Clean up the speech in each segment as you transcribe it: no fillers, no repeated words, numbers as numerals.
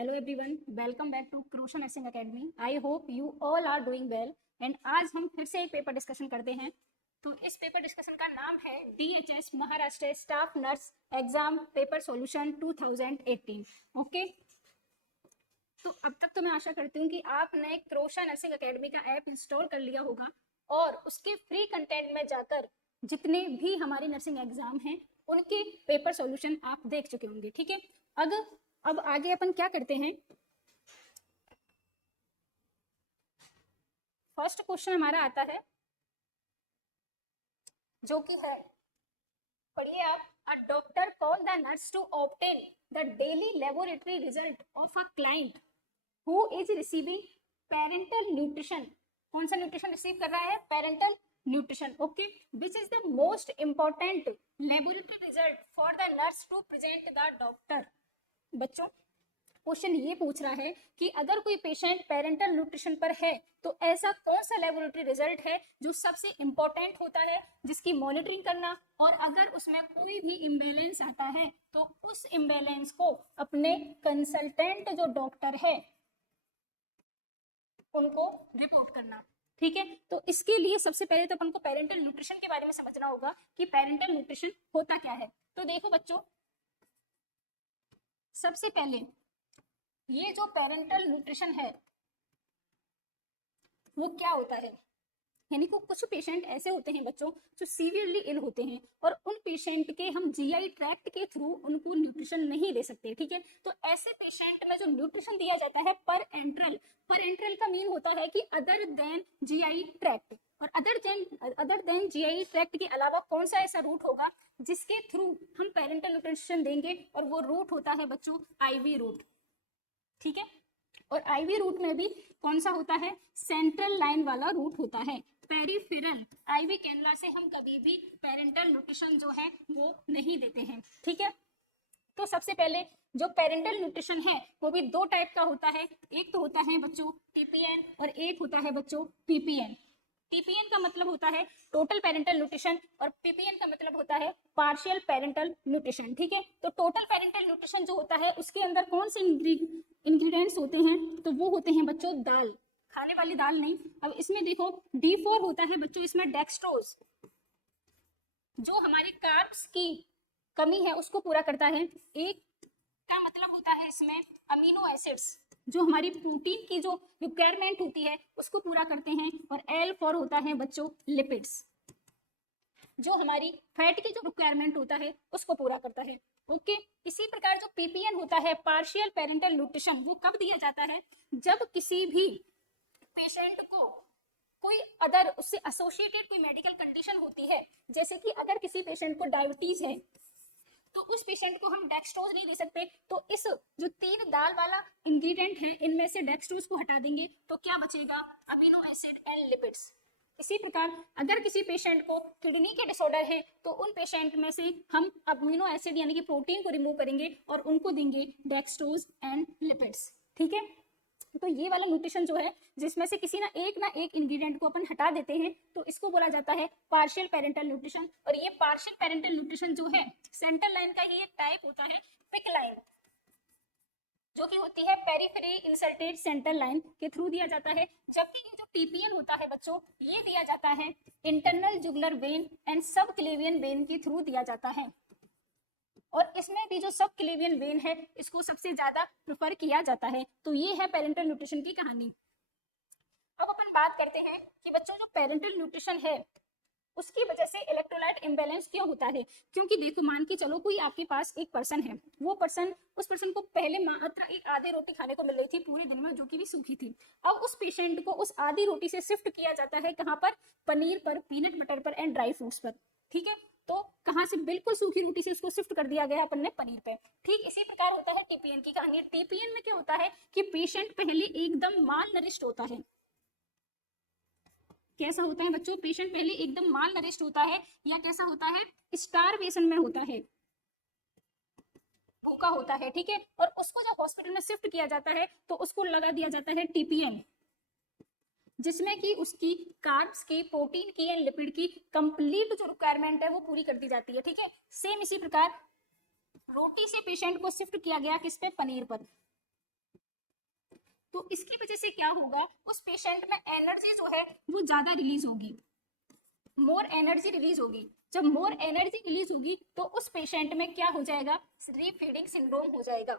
Hello everyone, welcome back to Krusha nursing academy. I hope you all are doing well. And आज हम फिर से एक पेपर डिस्कशन करते हैं। तो इस पेपर डिस्कशन का नाम है DHS Maharashtra staff nurse exam paper solution 2018। Okay, तो अब तक तो मैं आशा करती हूँ कि आपने क्रोशा नर्सिंग एकेडमी का ऐप इंस्टॉल कर लिया होगा और उसके फ्री कंटेंट में जाकर जितने भी हमारे नर्सिंग एग्जाम हैं उनके पेपर सॉल्यूशन आप देख चुके होंगे। ठीक है, अब आगे अपन क्या करते हैं। फर्स्ट क्वेश्चन हमारा आता है जो कि है, पढ़िए आप। A doctor call the nurse to obtain the daily laboratory result of a client who is receiving parental nutrition. कौन सा न्यूट्रिशन रिसीव कर रहा है? Parental nutrition. Okay, which is the most important laboratory result for the nurse to present the doctor. बच्चों, question ये पूछ रहा है कि अगर कोई पेशेंट पेरेंटल न्यूट्रिशन पर है तो ऐसा कौन सा लेबोरेटरी रिजल्ट है जो सबसे इंपॉर्टेंट होता है, जिसकी मॉनिटरिंग करना, और अगर उसमें कोई भी इम्बैलेंस आता है तो उस इम्बैलेंस को अपने कंसल्टेंट जो डॉक्टर है उनको रिपोर्ट करना। ठीक है, तो इसके लिए सबसे पहले तो अपन को पेरेंटल न्यूट्रिशन के बारे में समझना होगा कि पेरेंटल न्यूट्रिशन होता क्या है। तो देखो बच्चों, सबसे पहले ये जो पेरेंटल न्यूट्रिशन है वो क्या होता है, यानी कि कुछ पेशेंट ऐसे होते हैं बच्चों जो सीवियरली इल होते हैं और उन पेशेंट के हम जीआई ट्रैक्ट के थ्रू उनको न्यूट्रिशन नहीं दे सकते। ठीक है, तो ऐसे पेशेंट में जो न्यूट्रिशन दिया जाता है पर एंट्रल का मीन होता है कि अदर देन जीआई ट्रैक्ट, और अदर देन जीआई ट्रैक्ट के अलावा कौन सा ऐसा रूट होगा जिसके थ्रू हम पेरेंटल न्यूट्रिशन देंगे, और वो रूट होता है बच्चों आईवी रूट। ठीक है, और आईवी रूट में भी कौन सा होता है? सेंट्रल लाइन वाला रूट होता है। पेरिफेरल आईवी कैनुला से हम कभी भी पेरेंटल न्यूट्रिशन जो है वो नहीं देते हैं। ठीक है, तो सबसे पहले जो पेरेंटल न्यूट्रिशन है वो भी दो टाइप का होता है। एक तो होता है बच्चों टीपीएन और एक होता है बच्चों पीपीएन। टीपीएन का मतलब होता है टोटल पेरेंटल न्यूट्रिशन और पीपीएन का मतलब होता है पार्शियल पेरेंटल न्यूट्रिशन। ठीक है, तो टोटल पेरेंटल न्यूट्रिशन जो होता है उसके अंदर कौन से इंग्रेडिएंट्स होते हैं? तो वो होते हैं बच्चों दाल, खाने वाली दाल नहीं। अब इसमें देखो D4 होता है बच्चों, इसमें डेक्सट्रोज जो हमारे कार्ब्स की कमी है उसको पूरा करता है। एक का मतलब होता है इसमें अमीनो एसिड्स जो हमारी प्रोटीन की जो रिक्वायरमेंट होती है उसको पूरा करते हैं, और L4 होता है बच्चों लिपिड्स जो हमारी फैट की जो रिक्वायरमेंट होता है उसको पूरा करता है। ओके, इसी प्रकार जो पीपीएन होता है पार्शियल पेरेंटल न्यूट्रिशन, वो कब दिया जाता है? जब किसी भी पेशेंट को कोई अदर उससे एसोसिएटेड कोई मेडिकल कंडीशन होती है, जैसे कि अगर किसी पेशेंट को डायबिटीज है तो उस पेशेंट को हम डेक्सट्रोज नहीं दे सकते, तो इस जो तीन दाल वाला इंग्रेडिएंट है इनमें से डेक्सट्रोज को हटा देंगे तो क्या बचेगा? Amino acid and lipids. इसी प्रकार अगर किसी पेशेंट को किडनी के डिसऑर्डर है तो उन पेशेंट में से हम अमीनो एसिड यानी कि प्रोटीन को रिमूव करेंगे और उनको देंगे डेक्सट्रोज एंड लिपिड्स। ठीक है, तो ये वाला न्यूट्रिशन जो है जिसमें से किसी ना एक इंग्रेडिएंट को अपन हटा देते हैं तो इसको बोला जाता है पार्शियल पेरेंटल न्यूट्रिशन। और ये पार्शियल पेरेंटल न्यूट्रिशन जो है सेंट्रल लाइन का ही एक टाइप होता है, पिक लाइन, जो कि होती है पेरिफेरी इंसल्टेड सेंट्रल लाइन के थ्रू दिया जाता है। जबकि ये जो टीपीएन होता है बच्चों ये दिया जाता है इंटरनल जुगुलर वेन एंड सब क्लेवियन वेन के थ्रू दिया जाता है, और इसमें भी जो सब क्लेवियन वेन है इसको सबसे ज्यादा प्रेफर किया जाता है। तो ये है पेरेंटल न्यूट्रिशन की कहानी। अब अपन बात करते हैं कि बच्चों जो पेरेंटल न्यूट्रिशन है उसकी वजह से इलेक्ट्रोलाइट इम्बैलेंस क्यों होता है? क्योंकि देखो मान के चलो कोई आपके पास एक पर्सन है, वो पर्सन उस पर्सन को पहले मात्र एक आधी रोटी खाने को मिल रही थी पूरे दिन में जो कि भी सूखी थी। अब उस पेशेंट को उस आधी रोटी से शिफ्ट किया जाता है कहाँ पर? पनीर पर, पीनट बटर पर एंड ड्राई फ्रूट्स पर। ठीक है, तो कहाँ से बिल्कुल सूखी रोटी से उसको शिफ्ट कर दिया गया अपन ने पनीर पे। ठीक इसी प्रकार होता है टीपीएन की कहानी। टीपीएन में क्या होता है कि पेशेंट पहले एकदम माल नरिश्ड होता है। कैसा होता है बच्चों? पेशेंट पहले एकदम माल नरिश्ड होता है या कैसा होता है? स्टारवेशन में होता है, भूखा होता है। ठीक है, और उसको जब हॉस्पिटल में शिफ्ट किया जाता है तो उसको लगा दिया जाता है टीपीएन, जिसमें कि उसकी कार्ब्स की, प्रोटीन की एंड लिपिड की कंप्लीट जो रिक्वायरमेंट है वो पूरी कर दी जाती है। ठीक है, सेम इसी प्रकार रोटी से पेशेंट को शिफ्ट किया गया किस पे? पनीर पर। तो इसकी वजह से क्या होगा, उस पेशेंट में एनर्जी जो है वो ज्यादा रिलीज होगी, मोर एनर्जी रिलीज होगी। जब मोर एनर्जी रिलीज होगी तो उस पेशेंट में क्या हो जाएगा, रीफीडिंग सिंड्रोम हो जाएगा।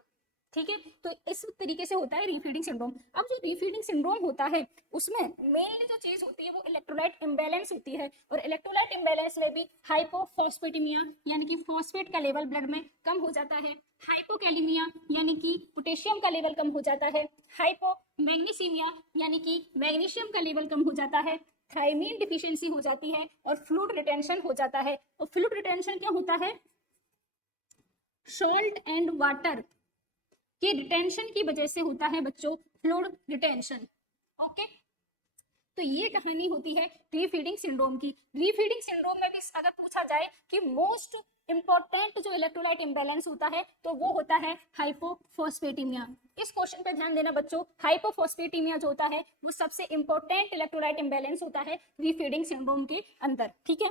ठीक है, तो इस तरीके से होता है रीफीडिंग सिंड्रोम। अब जो रीफीडिंग सिंड्रोम होता है उसमें मेनली जो चीज होती है वो इलेक्ट्रोलाइट इम्बैलेंस होती है, और इलेक्ट्रोलाइट इम्बैलेंस में भी हाइपोफॉस्फेटेमिया यानी कि फॉस्फेट का लेवल ब्लड में कम हो जाता है, हाइपोकैलेमिया यानी कि पोटेशियम का लेवल कम हो जाता है, हाइपोमैग्नीसीमिया यानी कि मैग्नीशियम का लेवल कम हो जाता है, थायमीन डिफिशियंसी हो जाती है, और फ्लूइड रिटेंशन हो जाता है। और फ्लूइड रिटेंशन क्या होता है, सॉल्ट एंड वाटर के रिटेंशन की वजह से होता है बच्चों फ्लूइड रिटेंशन। ओके, तो ये कहानी होती है रीफीडिंग सिंड्रोम की। रीफीडिंग सिंड्रोम में भी अगर पूछा जाए कि मोस्ट इंपॉर्टेंट जो इलेक्ट्रोलाइट इम्बैलेंस होता है तो वो होता है हाइपोफॉस्फेटेमिया। इस क्वेश्चन पे ध्यान देना बच्चों, हाइपोफॉस्फेटेमिया जो होता है वो सबसे इंपॉर्टेंट इलेक्ट्रोलाइट इम्बैलेंस होता है रीफीडिंग सिंड्रोम के अंदर। ठीक है,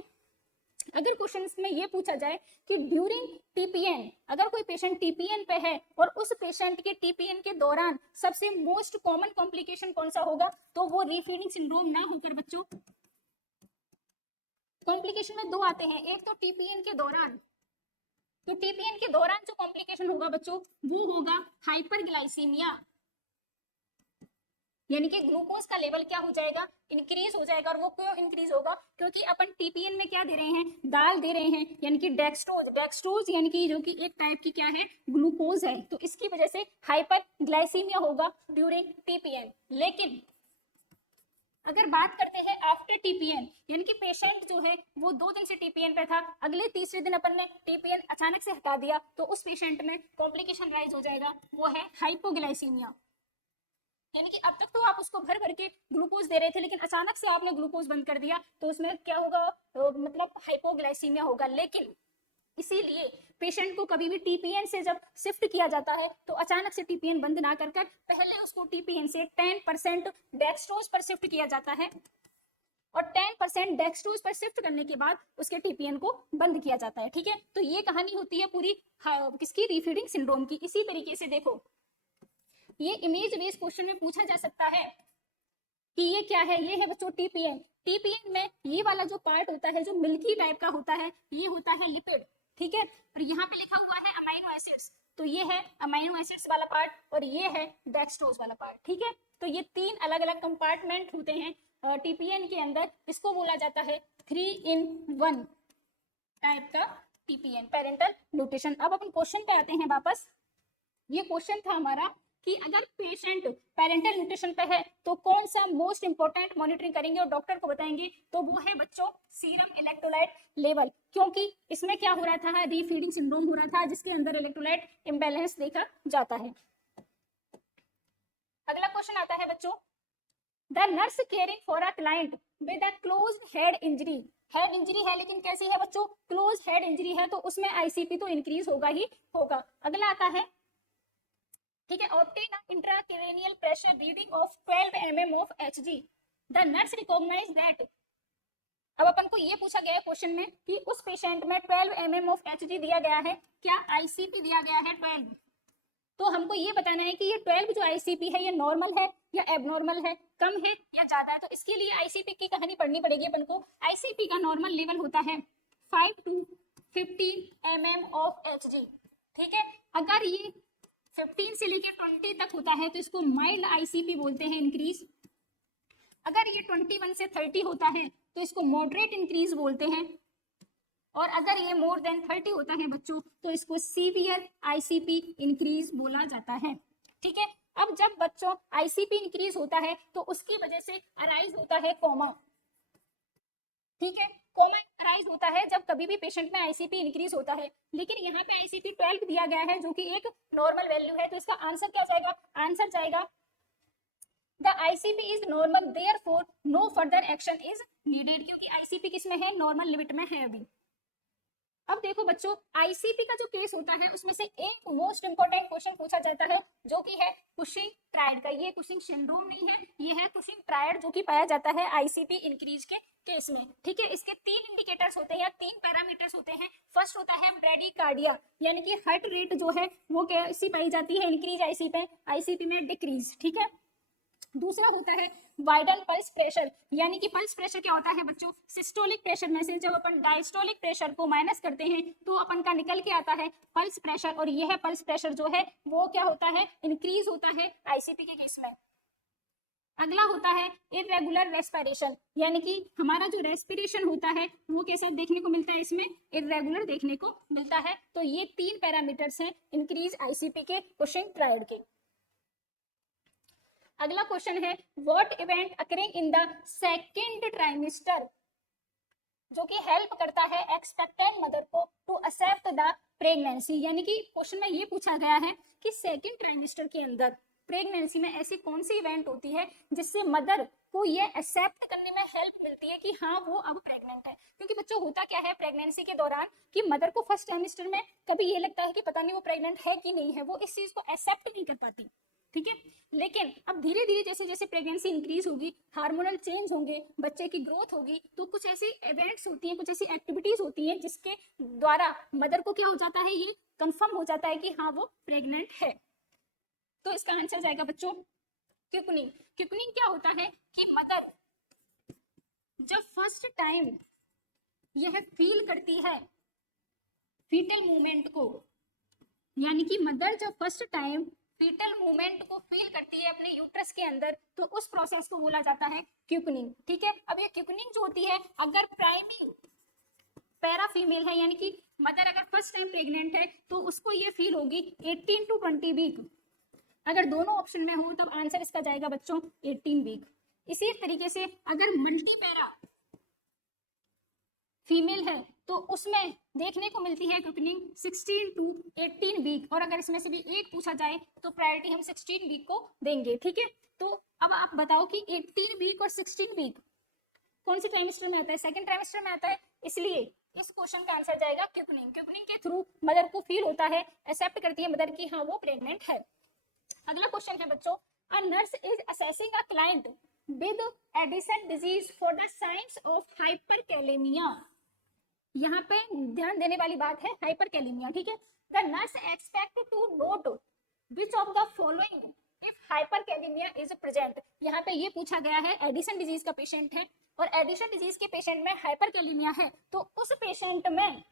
अगर क्वेश्चन में ये पूछा जाए कि ड्यूरिंग टीपीएन, अगर कोई पेशेंट टीपीएन पे है और उस पेशेंट के टीपीएन के दौरान सबसे मोस्ट कॉमन कॉम्प्लिकेशन कौन सा होगा, तो वो रीफीडिंग सिंड्रोम ना होकर बच्चों, कॉम्प्लिकेशन में दो आते हैं, एक तो टीपीएन के दौरान, तो टीपीएन के दौरान जो कॉम्प्लिकेशन होगा बच्चों वो होगा हाइपरग्लाइसीमिया, यानी कि ग्लूकोज का लेवल क्या हो जाएगा, इंक्रीज हो जाएगा। और वो क्यों इंक्रीज होगा, क्योंकि अपन टीपीएन में क्या दे रहे हैं, दाल दे रहे हैं, यानी कि डेक्सट्रोज, डेक्सट्रोज यानी कि जो कि एक टाइप की क्या है, ग्लूकोज है, तो इसकी वजह से हाइपरग्लाइसीमिया होगा ड्यूरिंग टीपीएन। लेकिन अगर बात करते हैं आफ्टर टीपीएन, यानी कि पेशेंट जो है वो 2 दिन से टीपीएन पे था, अगले तीसरे दिन अपन ने टीपीएन अचानक से हटा दिया, तो उस पेशेंट में कॉम्प्लिकेशन राइज हो जाएगा, वो है हाइपोग्लाइसीमिया। यानी कि अब तक तो आप उसको भर भर के ग्लूकोज दे रहे थे, लेकिन अचानक से आपने ग्लूकोज बंद कर दिया, तो उसमें क्या होगा, मतलब हाइपोग्लाइसीमिया होगा। लेकिन इसीलिए पेशेंट को कभी भी टीपीएन से जब शिफ्ट किया जाता है तो अचानक से टीपीएन बंद ना कर पहले उसको टीपीएन से 10% डेक्सट्रोज पर शिफ्ट किया जाता है, और 10% डेक्सट्रोज पर शिफ्ट करने के बाद उसके टीपीएन को बंद किया जाता है। ठीक है, तो ये कहानी होती है पूरी किसकी, रीफीडिंग सिंड्रोम की। इसी तरीके से देखो, ये इमेज बेस्ड क्वेश्चन में पूछा जा सकता है कि ये क्या है, ये है बच्चों टीपीएन। टीपीएन में ये वाला जो पार्ट होता है जो मिल्की टाइप का होता है, ये होता है लिपिड। ठीक है, और यहाँ पे लिखा हुआ है अमाइनो एसिड्स, तो ये है अमाइनो एसिड्स वाला पार्ट, और ये है डेक्सट्रोज वाला पार्ट। ठीक है, तो ये 3 अलग अलग कंपार्टमेंट होते हैं टीपीएन के अंदर। इसको बोला जाता है 3-in-1 टाइप का टीपीएन, पेरेंटल न्यूट्रिशन। अब अपन क्वेश्चन पे आते हैं वापस। ये क्वेश्चन था हमारा कि अगर पेशेंट पेरेंटल न्यूट्रिशन पे है तो कौन सा मोस्ट इंपोर्टेंट मॉनिटरिंग करेंगे और डॉक्टर को बताएंगे, तो वो है बच्चों सीरम इलेक्ट्रोलाइट लेवल, क्योंकि इसमें क्या हो रहा था, रीफीडिंग सिंड्रोम हो रहा था जिसके अंदर इलेक्ट्रोलाइट इम्बैलेंस देखा जाता है। अगला क्वेश्चन आता है बच्चों, the nurse caring for a client with a close head injury, head injury है लेकिन कैसी है बच्चों, क्लोज हेड इंजरी है, तो उसमें आईसीपी तो इंक्रीज होगा ही होगा। अगला आता है, ठीक है, obtain intracranial pressure reading of 12 mm of HG, the nurse recognize that. अब अपन को ये पूछा गया है क्वेश्चन में कि उस पेशेंट में 12 mm ऑफ एचजी दिया गया है, क्या आईसीपी दिया गया है 12, तो हमको ये बताना है कि ये 12 जो आईसीपी है ये नॉर्मल है या एबनॉर्मल है, कम है या ज्यादा है। तो इसके लिए आईसीपी की कहानी पढ़नी पड़ेगी अपन को। आईसीपी का नॉर्मल लेवल होता है 5 to 15 mm ऑफ एचजी। ठीक है, अगर ये 15 से लेकर 20 तक होता है तो इसको माइल्ड आईसीपी बोलते हैं, इंक्रीज। अगर ये 21 से 30 होता है तो इसको मॉडरेट इंक्रीज बोलते हैं, और अगर ये मोर देन 30 होता है बच्चों तो इसको सीवियर आईसीपी इंक्रीज बोला जाता है। ठीक है, अब जब बच्चों आईसीपी इंक्रीज होता है तो उसकी वजह से अराइज होता है कोमा। ठीक है, कोमा अराइज होता है जब कभी भी पेशेंट में आईसीपी इंक्रीज होता है, लेकिन यहाँ पे आईसीपी 12 दिया गया है जो कि एक नॉर्मल वैल्यू है, तो इसका आंसर क्या जाएगा, आंसर जाएगा the ICP is normal therefore no further action is needed, क्योंकि आईसीपी किसमें है, नॉर्मल लिमिट में है अभी। अब देखो बच्चों, आईसीपी का जो केस होता है उसमें से एक मोस्ट इंपोर्टेंट क्वेश्चन पूछा जाता है जो कि है कुशिंग ट्रायड का। ये कुशिंग सिंड्रोम नहीं है, ये है कुशिंग ट्रायड जो कि पाया जाता है आईसीपी इंक्रीज के केस में। ठीक है, इसके 3 इंडिकेटर्स होते हैं या 3 पैरामीटर्स होते हैं। फर्स्ट होता है ब्रेडिकार्डिया, यानी कि हार्ट रेट जो है वो कैसी पाई जाती है, इंक्रीज आईसीपी में डिक्रीज। ठीक है, दूसरा होता है वाइडल पल्स प्रेशर, यानी कि पल्स प्रेशर क्या होता है बच्चों, सिस्टोलिक प्रेशर में से जब अपन डायस्टोलिक प्रेशर को माइनस करते हैं तो अपन का निकल के आता है पल्स प्रेशर, और यह पल्स प्रेशर जो है वो क्या होता है, इंक्रीज होता है आईसीपी के केस में। अगला होता है इरेगुलर रेस्पिरेशन, यानी कि हमारा जो रेस्पिरेशन होता है वो कैसा देखने को मिलता है, इसमें इरेगुलर देखने को मिलता है। तो ये 3 पैरामीटर्स हैं इंक्रीज आईसीपी के पुशिंग ट्रायड के। अगला क्वेश्चन है what event occurring in the second trimester, जो कि हेल्प करता है एक्सपेक्टेंट मदर को टू एक्सेप्ट द प्रेगनेंसी, यानी कि क्वेश्चन में ये पूछा गया है कि सेकंड ट्राइमेस्टर के अंदर प्रेगनेंसी में ऐसी कौन सी इवेंट होती है जिससे मदर को ये एक्सेप्ट करने में हेल्प मिलती है कि हाँ वो अब प्रेग्नेंट है। क्योंकि बच्चों होता क्या है प्रेगनेंसी के दौरान कि मदर को फर्स्ट ट्राइमेस्टर में कभी ये लगता है कि पता नहीं वो प्रेग्नेंट है कि नहीं है, वो इस चीज को एक्सेप्ट नहीं कर पाती, ठीक है। लेकिन अब धीरे धीरे जैसे जैसे प्रेगनेंसी इंक्रीज होगी, हार्मोनल चेंज होंगे, बच्चे की ग्रोथ होगी, तो कुछ ऐसी इवेंट्स होती हैं, कुछ ऐसी एक्टिविटीज होती हैं जिसके द्वारा मदर को क्या हो जाता है, ये कंफर्म हो जाता है कि हाँ वो प्रेग्नेंट है। तो इसका आंसर जाएगा बच्चों क्विकनिंग। क्विकनिंग क्या होता है कि मदर जब फर्स्ट टाइम यह फील करती है फीटल मूवमेंट को, यानी कि मदर जब फर्स्ट टाइम फीटल मूवमेंट को फील करती है अपने यूट्रस के अंदर, तो उस प्रोसेस को बोला जाता है क्विकनिंग, ठीक है। अब ये क्विकनिंग जो होती है, अगर प्राइमरी पैरा फीमेल है, यानी कि मदर अगर फर्स्ट टाइम प्रेग्नेंट है तो उसको ये फील होगी 18 to 20 वीक। अगर दोनों ऑप्शन में हो तब आंसर इसका जाएगा बच्चों 18 वीक। इसी तरीके से अगर मल्टी पैरा फीमेल है तो उसमें देखने को मिलती है क्विकनिंग 16 to 18 वीक, और अगर इसमें से भी एक पूछा जाए तो प्रायोरिटी हम 16 वीक को देंगे, ठीक है। तो अब आप बताओ कि 18 वीक और 16 वीक कौन से ट्राइमेस्टर में आता है, सेकंड ट्राइमेस्टर में आता है, इसलिए इस क्वेश्चन का आंसर जाएगा क्विकनिंग। क्विकनिंग के थ्रू मदर को फील होता है, एक्सेप्ट करती है मदर की हाँ वो प्रेग्नेंट है। अगला क्वेश्चन है बच्चों, a nurse is assessing a client with Addison disease for the science of hyperkalaemia. यहाँ पे ध्यान देने वाली बात है हाइपरकैलेमिया, ठीक है। The nurse expect to note which of the following if hyperkalaemia is present. यहाँ पे ये पूछा गया है एडिसन डिजीज का पेशेंट है और एडिसन डिजीज के पेशेंट में हाइपरकैलेमिया है, तो उस पेशेंट में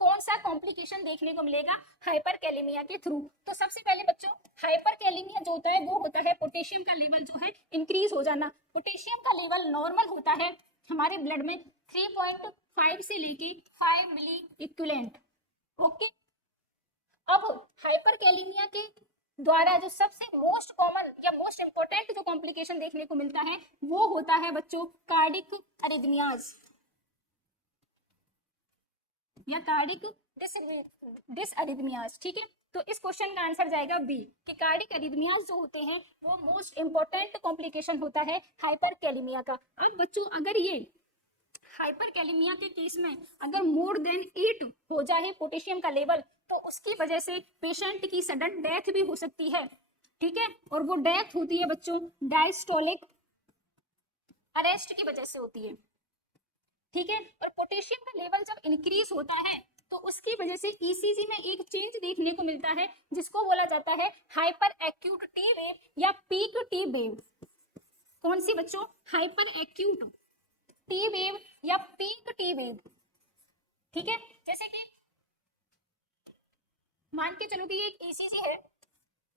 कौन सा कॉम्प्लिकेशन देखने को मिलेगा हाइपरकैलेमिया के थ्रू। तो सबसे पहले बच्चों हाइपरकैलेमिया जो होता है वो होता है पोटेशियम का लेवल जो है इंक्रीज हो जाना। पोटेशियम का लेवल नॉर्मल होता है हमारे ब्लड में 3.5 से लेके 5 मिली इक्विवेलेंट, ओके। अब हाइपरकैलेमिया के द्वारा जो सबसे मोस्ट कॉमन या मोस्ट इंपॉर्टेंट जो कॉम्प्लिकेशन देखने को मिलता है वो होता है बच्चों कार्डिक अरिथमियाज या कार्डिक डिसअरिथमियाज, ठीक है। तो इस क्वेश्चन का आंसर जाएगा बी कि कार्डिक अरिथमियाज जो होते हैं वो मोस्ट इंपॉर्टेंट कॉम्प्लिकेशन होता है हाइपरकैलेमिया का। अब बच्चों अगर ये हाइपरकैलेमिया के केस में अगर मोर देन 8 हो जाए पोटेशियम का लेवल तो उसकी वजह से पेशेंट की सडन डेथ भी हो सकती है, ठीक है। और वो डेथ होती है बच्चों डायस्टोलिक अरेस्ट की वजह से होती है, ठीक है। और पोटेशियम का लेवल जब इंक्रीज होता है तो उसकी वजह से ईसीजी में एक चेंज देखने को मिलता है जिसको बोला जाता है हाइपर एक्यूट टी वेव या पीक टी वेव। कौन सी बच्चों, हाइपर एक्यूट टी वेव या पीक टी वेव, ठीक है। जैसे कि मान के चलो कि ये एक ईसीजी है,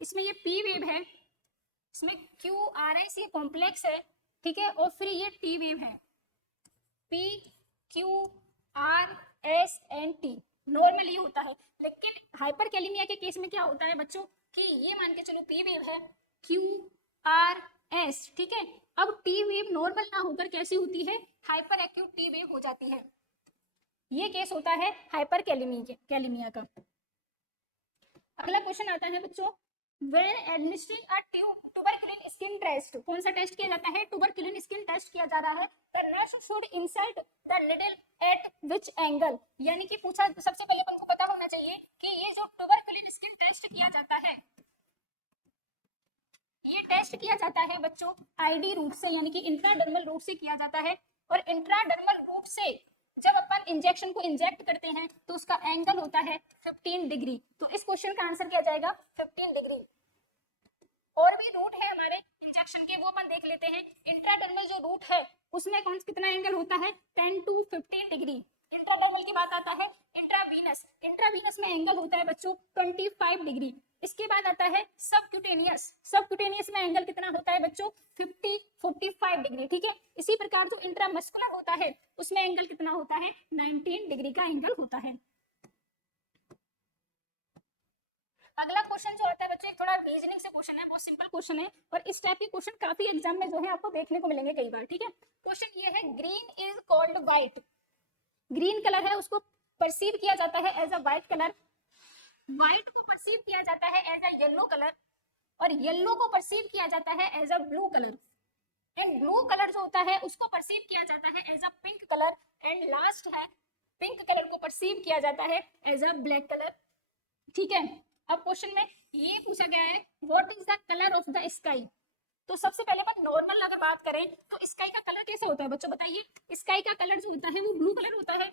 इसमें ये पी वेव है, इसमें क्यू आर एस ये कॉम्प्लेक्स है, ठीक है, और फिर ये टी वेव है P Q R S and T normally होता है। लेकिन हाइपरकैलेमिया के केस में क्या होता है बच्चों कि ये मान के चलो पी वेव है क्यू आर एस, ठीक है। अब टी वेव नॉर्मल ना होकर कैसी होती है, हाइपर एक्यूट टी वेव हो जाती है। ये केस होता है हाइपरकैलेमिया का। अगला क्वेश्चन आता है बच्चों, when administering a tuberculin skin test, कौन सा टेस्ट किया जाता है, tuberculin skin टेस्ट किया जा रहा है। the nurse should insert the needle at which angle, यानी कि पूछा सबसे पहले अपन को पता होना चाहिए कि ये जो tuberculin skin टेस्ट किया जाता है ये टेस्ट किया जाता है बच्चों आईडी रूट से, यानी कि इंट्राडर्मल रूट से किया जाता है। और इंट्राडर्मल रूट से जब अपन इंजेक्शन को इंजेक्ट करते हैं तो उसका एंगल होता है 15 डिग्री। तो इस क्वेश्चन का आंसर क्या जाएगा 15 डिग्री। और भी रूट है हमारे इंजेक्शन के, वो अपन देख लेते हैं। इंट्राडर्मल जो रूट है उसमें कौन कितना एंगल होता है, 10 to 15 डिग्री। इंट्राडर्मल की बात आता है। इंट्रावीनस, इंट्रावीनस में एंगल होता है बच्चों 25 डिग्री। इसके बाद आता है सबक्यूटेनियस, सबक्यूटेनियस में एंगल कितना होता है बच्चों 45 डिग्री, ठीक है। इसी प्रकार जो इंट्रामस्कुलर होता है उसमें एंगल कितना होता है 19 डिग्री का एंगल होता है। अगला क्वेश्चन जो आता है बच्चों, एक थोड़ा रीजनिंग से क्वेश्चन है, बहुत सिंपल क्वेश्चन है और इस टाइप के क्वेश्चन काफी एग्जाम में जो है आपको देखने को मिलेंगे कई बार, ठीक है। क्वेश्चन ये है, green is called white, green colour है उसको परसीव किया जाता है as a white colour, white को परसीव किया जाता है एज अ येलो कलर, और येलो को परसीव किया जाता है as a blue colour, and blue colour जो होता है उसको परसीव किया जाता है as a pink colour, and last है पिंक कलर को परसीव किया जाता है एज अ ब्लैक कलर, ठीक है। अब क्वेश्चन में ये पूछा गया है, what is the colour of the sky. तो सबसे पहले बात नॉर्मल अगर बात करें तो स्काई का कलर कैसे होता है बच्चों बताइए। स्काई का कलर जो होता है वो ब्लू कलर होता है,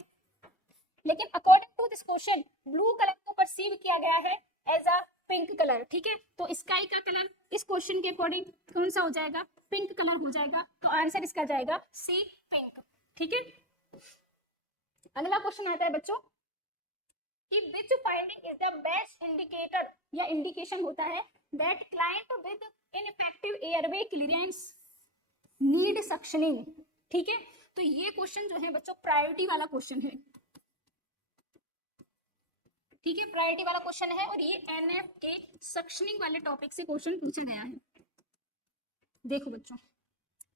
लेकिन according to this question blue colour को परसीव किया गया है एज अ पिंक कलर, ठीक है। तो स्काई का कलर इस क्वेश्चन के अकॉर्डिंग कौन सा हो जाएगा, पिंक कलर हो जाएगा। तो आंसर इसका जाएगा सी, पिंक, ठीक है। अगला क्वेश्चन आता है बच्चों कि which finding is the best indicator या इंडिकेशन होता है that client with ineffective airway clearance need suctioning, ठीक है। तो ये क्वेश्चन जो है बच्चों प्रायोरिटी वाला क्वेश्चन है, ठीक है, प्रायोरिटी वाला क्वेश्चन है और ये एनएफ के सक्शनिंग वाले टॉपिक से क्वेश्चन पूछा गया है। देखो बच्चों,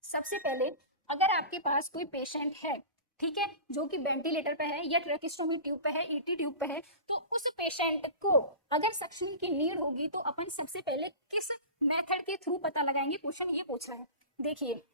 सबसे पहले अगर आपके पास कोई पेशेंट है, ठीक है, जो कि वेंटिलेटर पे है या ट्रैकिस्टोमी ट्यूब पे है, ईटी ट्यूब पे है, तो उस पेशेंट को अगर सक्शनिंग की नीड होगी तो अपन सबसे पहले किस मेथड के थ्रू पता लगाएंगे, क्वेश्चन ये पूछ रहा है। देखिए,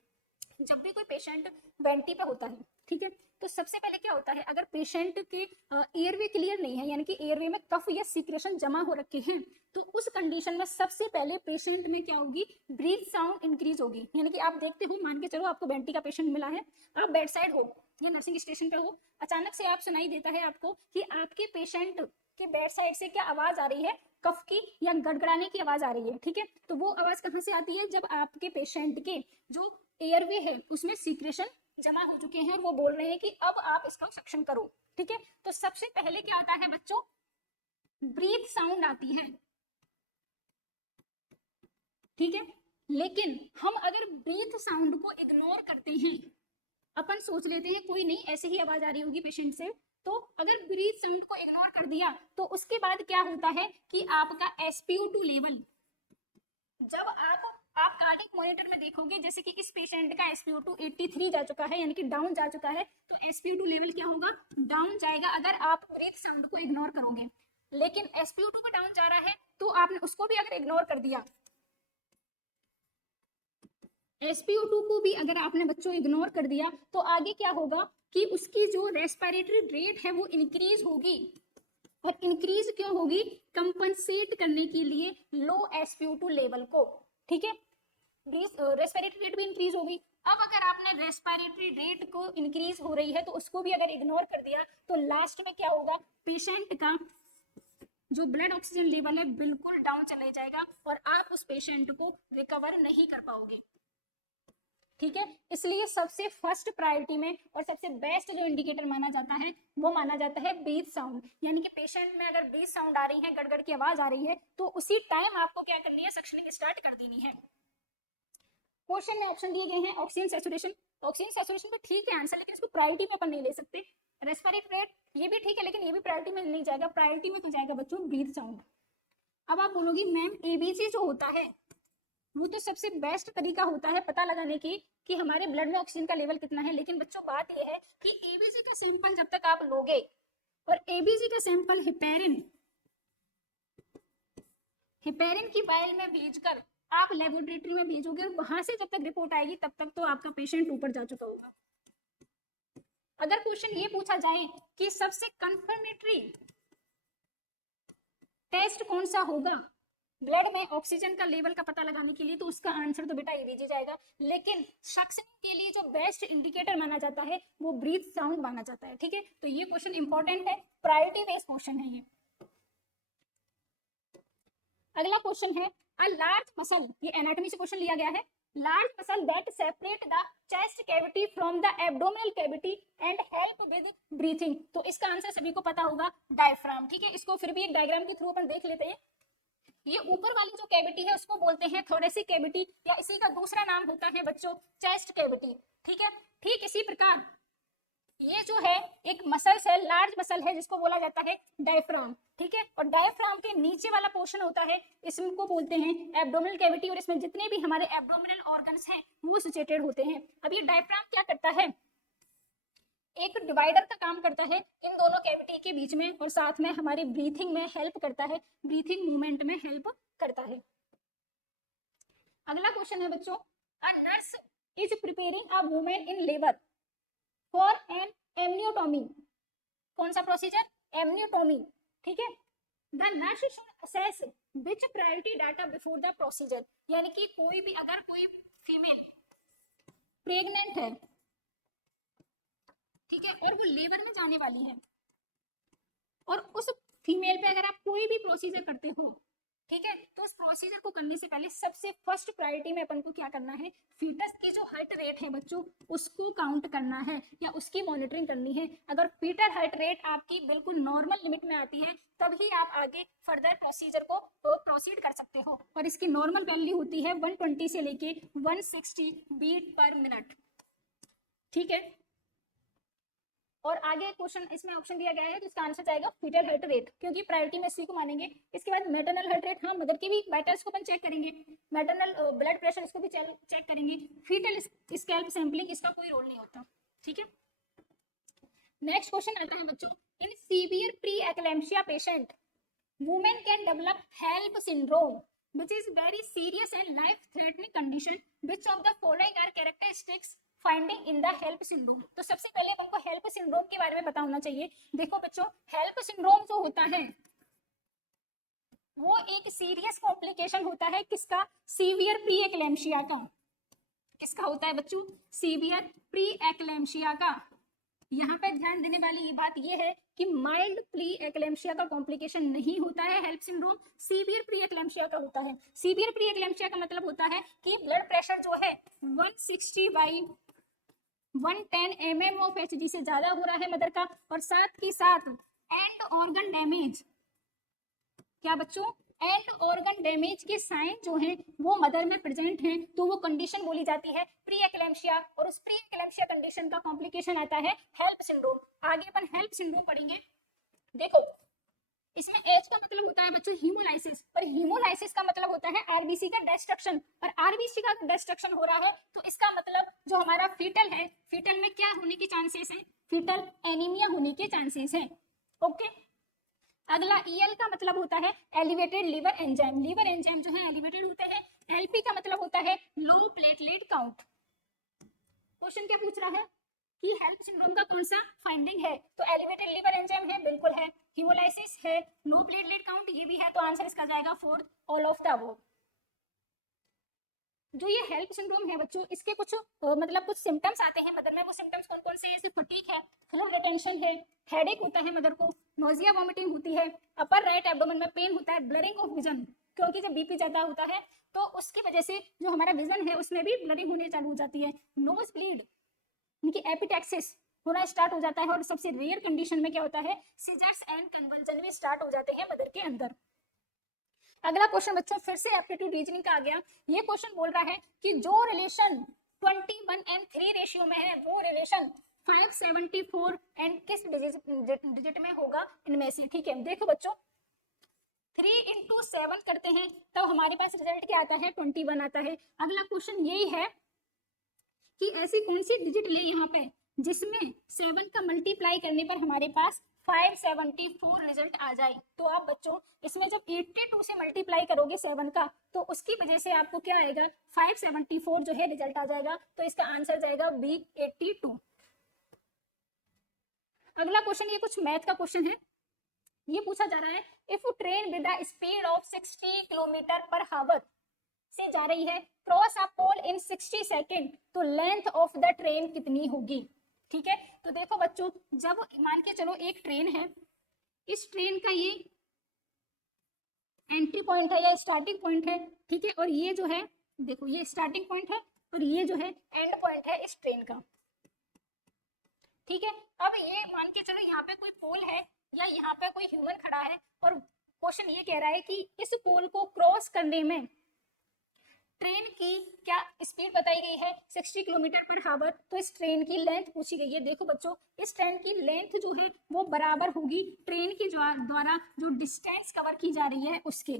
जब भी कोई पेशेंट वेंटी पे होता है, ठीक है, तो सबसे पहले क्या होता है, अगर पेशेंट के एयरवे क्लियर नहीं है, यानी कि एयरवे में कफ या सीक्रेशन जमा हो रखे हैं, तो उस कंडीशन में सबसे पहले पेशेंट में क्या होगी, ब्रीथ साउंड इंक्रीज होगी। यानी कि आप देखते हो, मान के चलो आपको वेंटी का पेशेंट मिला है, आप बेड साइड हो या नर्सिंग स्टेशन पे हो, अचानक से आप सुनाई देता है आपको कि आपके पेशेंट के बेड साइड से क्या आवाज आ रही है, कफ की या गड़गड़ाने की आवाज आ रही है, ठीक है। तो वो आवाज कहाँ से आती है, जब आपके पेशेंट के जो एयरवे है उसमें सीक्रेशन जमा हो चुके हैं और वो बोल रहे हैं कि अब आप इसका सक्शन करो, ठीक है। तो सबसे पहले क्या आता है बच्चों, ब्रीथ साउंड आती है, ठीक है। लेकिन हम अगर ब्रीथ साउंड को इग्नोर करते हैं, अपन सोच लेते हैं कोई नहीं, ऐसे ही आवाज आ रही होगी पेशेंट से, तो अगर ब्रीथ साउंड को इग्नोर कर दिया तो उसके बाद क्या होता है कि आपका SpO2 लेवल, जब आप कार्डिक मॉनिटर में देखोगे जैसे कि इस पेशेंट का SpO2 83 जा चुका है, यानी कि डाउन जा चुका है, तो SpO2 लेवल क्या होगा, डाउन जाएगा अगर आप ब्रीथ साउंड को इग्नोर करोगे। लेकिन SpO2 भी डाउन जा रहा है तो आपने उसको भी अगर इग्नोर कर दिया, SpO2 को भी अगर आपने बच्चों इग्नोर कर दिया, तो आगे क्या होगा कि उसकी जो रेस्पिरेटरी रेट है वो इंक्रीज होगी, और इंक्रीज क्यों होगी, कंपनसेट करने के लिए लो SpO2 लेवल को, ठीक है। रेस्पिरेटरी रेट भी इंक्रीज होगी। अब अगर आपने रेस्पिरेटरी रेट को इंक्रीज हो रही है तो उसको भी अगर इग्नोर कर दिया, तो लास्ट में क्या होगा, पेशेंट का जो ब्लड ऑक्सीजन लेवल है बिल्कुल डाउन चले जाएगा और आप उस पेशेंट को रिकवर नहीं कर पाओगे, ठीक है। इसलिए सबसे फर्स्ट प्रायोरिटी में और सबसे बेस्ट जो इंडिकेटर माना जाता है वो माना जाता है ब्रीथ साउंड, यानी कि पेशेंट में अगर ब्रीथ साउंड आ रही है, गड़गड़ की आवाज आ रही है, तो उसी टाइम आपको क्या करनी है, सक्शनिंग स्टार्ट कर देनी है। क्वेश्चन में ऑप्शन दिए गए हैं, ऑक्सीजन सैचुरेशन, ऑक्सीजन सैचुरेशन तो ठीक है आंसर, लेकिन इसको प्रायोरिटी में अपन नहीं ले सकते। रेस्पिरेटरी रेट ये भी ठीक है, लेकिन ये भी प्रायोरिटी में नहीं जाएगा, प्रायोरिटी में तो जाएगा बच्चों ब्रीथ साउंड। अब आप बोलोगी मैम एबीसी जो होता है वो तो सबसे बेस्ट तरीका होता है पता लगाने की कि हमारे ब्लड में ऑक्सीजन का लेवल कितना है, लेकिन बच्चों बात यह है कि एबीसी का सैंपल जब तक आप लोगे और एबीसी का सैंपल हिपेरिन की वायल में भेजकर आप लेबोरेटरी में भेजोगे और वहां से जब तक रिपोर्ट आएगी तब तक तो आपका पेशेंट ऊपर जा चुका होगा। अगर क्वेश्चन ये पूछा जाए कि सबसे कंफर्मेटरी टेस्ट कौन सा होगा ब्लड में ऑक्सीजन का लेवल का पता लगाने के लिए, तो उसका आंसर तो बेटा एबीसी जाएगा। लेकिन सक्शनिंग के लिए जो बेस्ट इंडिकेटर माना जाता है वो ब्रीथ साउंड माना जाता है, ठीक है। तो ये क्वेश्चन इंपॉर्टेंट है, प्रायोरिटी बेस्ड क्वेश्चन है ये। अगला क्वेश्चन है अ लार्ज मसल, ये एनाटॉमी से क्वेश्चन लिया गया है, large muscle that separate the chest cavity from the abdominal cavity and help with breathing. तो इसका आंसर सभी को पता होगा, डायफ्राम। ठीक है, इसको फिर भी एक डायग्राम के थ्रू अपन देख लेते हैं। ये ऊपर वाली जो कैविटी है उसको बोलते हैं थोरेसिक कैविटी, या इसी का दूसरा नाम होता है बच्चों चेस्ट कैविटी। ठीक है, ठीक इसी प्रकार ये जो है एक मसल है, लार्ज मसल है, जिसको बोला जाता है डायफ्राम। ठीक है, और डायफ्राम के नीचे वाला पोर्शन होता है, इसको बोलते हैं एब्डोमिनल कैविटी, और इसमें जितने भी हमारे एब्डोमिनल ऑर्गन्स हैं वो सिचुएटेड होते हैं। अब ये डायफ्राम क्या करता है, एक डिवाइडर का काम करता है इन दोनों कैविटी के बीच में, और साथ में हमारी ब्रीथिंग में हेल्प करता है, ब्रीथिंग मूवमेंट में हेल्प करता है। अगला क्वेश्चन है बच्चों, a nurse is preparing a women in labour for an amniotomy. कौन सा प्रोसीजर, एमनियोटॉमी। ठीक है, the nurse should assess which priority data before the procedure, यानी कि कोई भी अगर कोई फीमेल प्रेग्नेंट है, ठीक है, और वो लेबर में जाने वाली है, और उस फीमेल पे अगर आप कोई भी प्रोसीजर करते हो, ठीक है, तो उस प्रोसीजर को करने से पहले सबसे फर्स्ट प्रायोरिटी में अपन को क्या करना है, फीटस की जो हार्ट रेट है बच्चों उसको काउंट करना है या उसकी मॉनिटरिंग करनी है। अगर फीटल हार्ट रेट आपकी बिल्कुल नॉर्मल लिमिट में आती है तभी आप आगे फर्दर प्रोसीजर को प्रोसीड कर सकते हो, और इसकी नॉर्मल वैल्यू होती है 120 से लेके 160 बीट पर मिनट। ठीक है, और आगे क्वेश्चन इसमें ऑप्शन दिया गया है जिसका आंसर जाएगा फीटल हार्ट रेट, क्योंकि प्रायोरिटी में इसी को मानेंगे। इसके बाद मैटरनल हार्ट रेट, हाँ मदर की भी वाइटल्स को अपन चेक करेंगे, मैटरनल ब्लड प्रेशर इसको भी चेक करेंगे, फीटल स्कैल्प सैंपलिंग इसका कोई रोल नहीं होता। ठीक है, नेक्स्ट क्वेश्चन आता है बच्चों, in severe pre eclampsia patient women can develop HELLP syndrome which is very serious and life threatening condition, which of the following are characteristics finding in the help syndrome। तो सबसे पहले अपन को HELLP syndrome के बारे में पता होना चाहिए। देखो बच्चों, हेल्प सिंड्रोम जो होता है वो एक सीरियस कॉम्प्लिकेशन होता है किसका, सीवियर प्री एक्लेम्पसिया का। किसका होता है बच्चों, सीवियर प्री एक्लेम्पसिया का। यहाँ पे ध्यान देने वाली बात यह है कि माइल्ड प्री एक्लेम्पसिया का कॉम्प्लिकेशन नहीं होता है HELLP syndrome, severe pre eclampsia का होता है। सीवियर प्री एक्लेम्पसिया का मतलब होता है कि ब्लड प्रेशर जो है 160/110 mm ऑफ Hg से ज्यादा हो रहा है मदर का, और साथ ही साथ एंड ऑर्गन डैमेज, क्या बच्चों, एंड ऑर्गन डैमेज के साइन जो हैं वो मदर में प्रेजेंट हैं, तो वो कंडीशन बोली जाती है प्री एक्लेम्पसिया, और उस प्री एक्लेम्पसिया कंडीशन का कॉम्प्लिकेशन आता है हेल्प सिंड्रोम। आगे अपन हेल्प सिंड्रोम पढ़ेंगे। देखो इसमें एच का मतलब होता है बच्चों हीमोलाइसिस, और हीमोलाइसिस का मतलब होता है आरबीसी का डिस्ट्रक्शन, और आरबीसी का डिस्ट्रक्शन हो रहा है तो इसका मतलब जो हमारा फीटल है, फीटल में क्या होने के चांसेस है, फीटल एनीमिया होने के चांसेस है। ओके, अगला ईएल का मतलब होता है elevated liver enzyme, liver enzyme जो है एलिवेटेड होते हैं। एलपी का मतलब होता है लो प्लेटलेट काउंट। क्वेश्चन क्या पूछ रहा है कि हेल्प सिंड्रोम का कौन सा फाइंडिंग है, तो एलिवेटेड लिवर एंजाइम है, बिल्कुल है, हीमोलाइसिस है, लो प्लेटलेट काउंट ये भी है, तो आंसर इसका जाएगा 4 ऑल ऑफ द अबव। जो ये हेल्प सिंड्रोम है बच्चों, इसके कुछ मतलब कुछ सिम्टम्स आते हैं मदर में, वो सिम्टम्स कौन कौन से हैं, जैसे फटीग है, फ्लूइड रिटेंशन है, हेडेक होता है मदर को, नोजिया वॉमिटिंग होती है, अपर राइट एब्डोमेन में पेन होता है, ब्लरिंग ऑफ विजन, क्योंकि जब बीपी ज्यादा होता है तो उसकी वजह से जो हमारा विजन है उसमें भी ब्लरिंग होने चालू हो जाती है, नोज ब्लीड यानी एपिटैक्सिस होना स्टार्ट हो जाता है, और सबसे रेयर कंडीशन में क्या होता है, सीजर्स एंड कन्वल्जन भी स्टार्ट हो जाते हैं मदर के अंदर। अगला क्वेश्चन बच्चों फिर से एप्टीट्यूड रीजनिंग का आ गया। ये क्वेश्चन बोल रहा है कि जो रिलेशन 21:3 रेशियो में है वो रिलेशन 574 एंड किस डिजिट में होगा इनमें से। ठीक है, देखो बच्चों 3 into 7 करते हैं तब हमारे पास रिजल्ट क्या आता है, 21 आता है। अगला क्वेश्चन यही है कि ऐसी कौन सी डिजिट ले यहाँ पे जिसमें 7 का मल्टीप्लाई करने पर हमारे पास 574 रिजल्ट आ जाए। तो आप बच्चों इसमें जब 82 से मल्टीप्लाई करोगे 7 का तो उसकी वजह से आपको क्या आएगा, 574 जो है रिजल्ट आ जाएगा, तो इसका आंसर जाएगा बी 82। अगला क्वेश्चन ये कुछ मैथ का क्वेश्चन है। ये पूछा जा रहा है if train with the speed of 60 kilometre per hour से जा रही है cross a pole in 60 second, तो लेंथ ऑफ द ट्रेन कितनी होगी। ठीक है, तो देखो बच्चों जब मान के चलो एक ट्रेन है, इस ट्रेन का ये एंट्री पॉइंट है या स्टार्टिंग पॉइंट है, ठीक है। और ये जो है देखो ये स्टार्टिंग पॉइंट है और ये जो है एंड पॉइंट है इस ट्रेन का, ठीक है। अब ये मान के चलो यहाँ पे कोई पोल है या यहाँ पे कोई ह्यूमन खड़ा है और क्वेश्चन ये कह रहा है कि इस पोल को क्रॉस करने में ट्रेन की क्या स्पीड बताई गई है 60 किलोमीटर पर हावर। तो इस ट्रेन की लेंथ पूछी गई है। देखो बच्चों इस ट्रेन की लेंथ जो है वो बराबर होगी ट्रेन की द्वारा जो डिस्टेंस कवर की जा रही है उसके,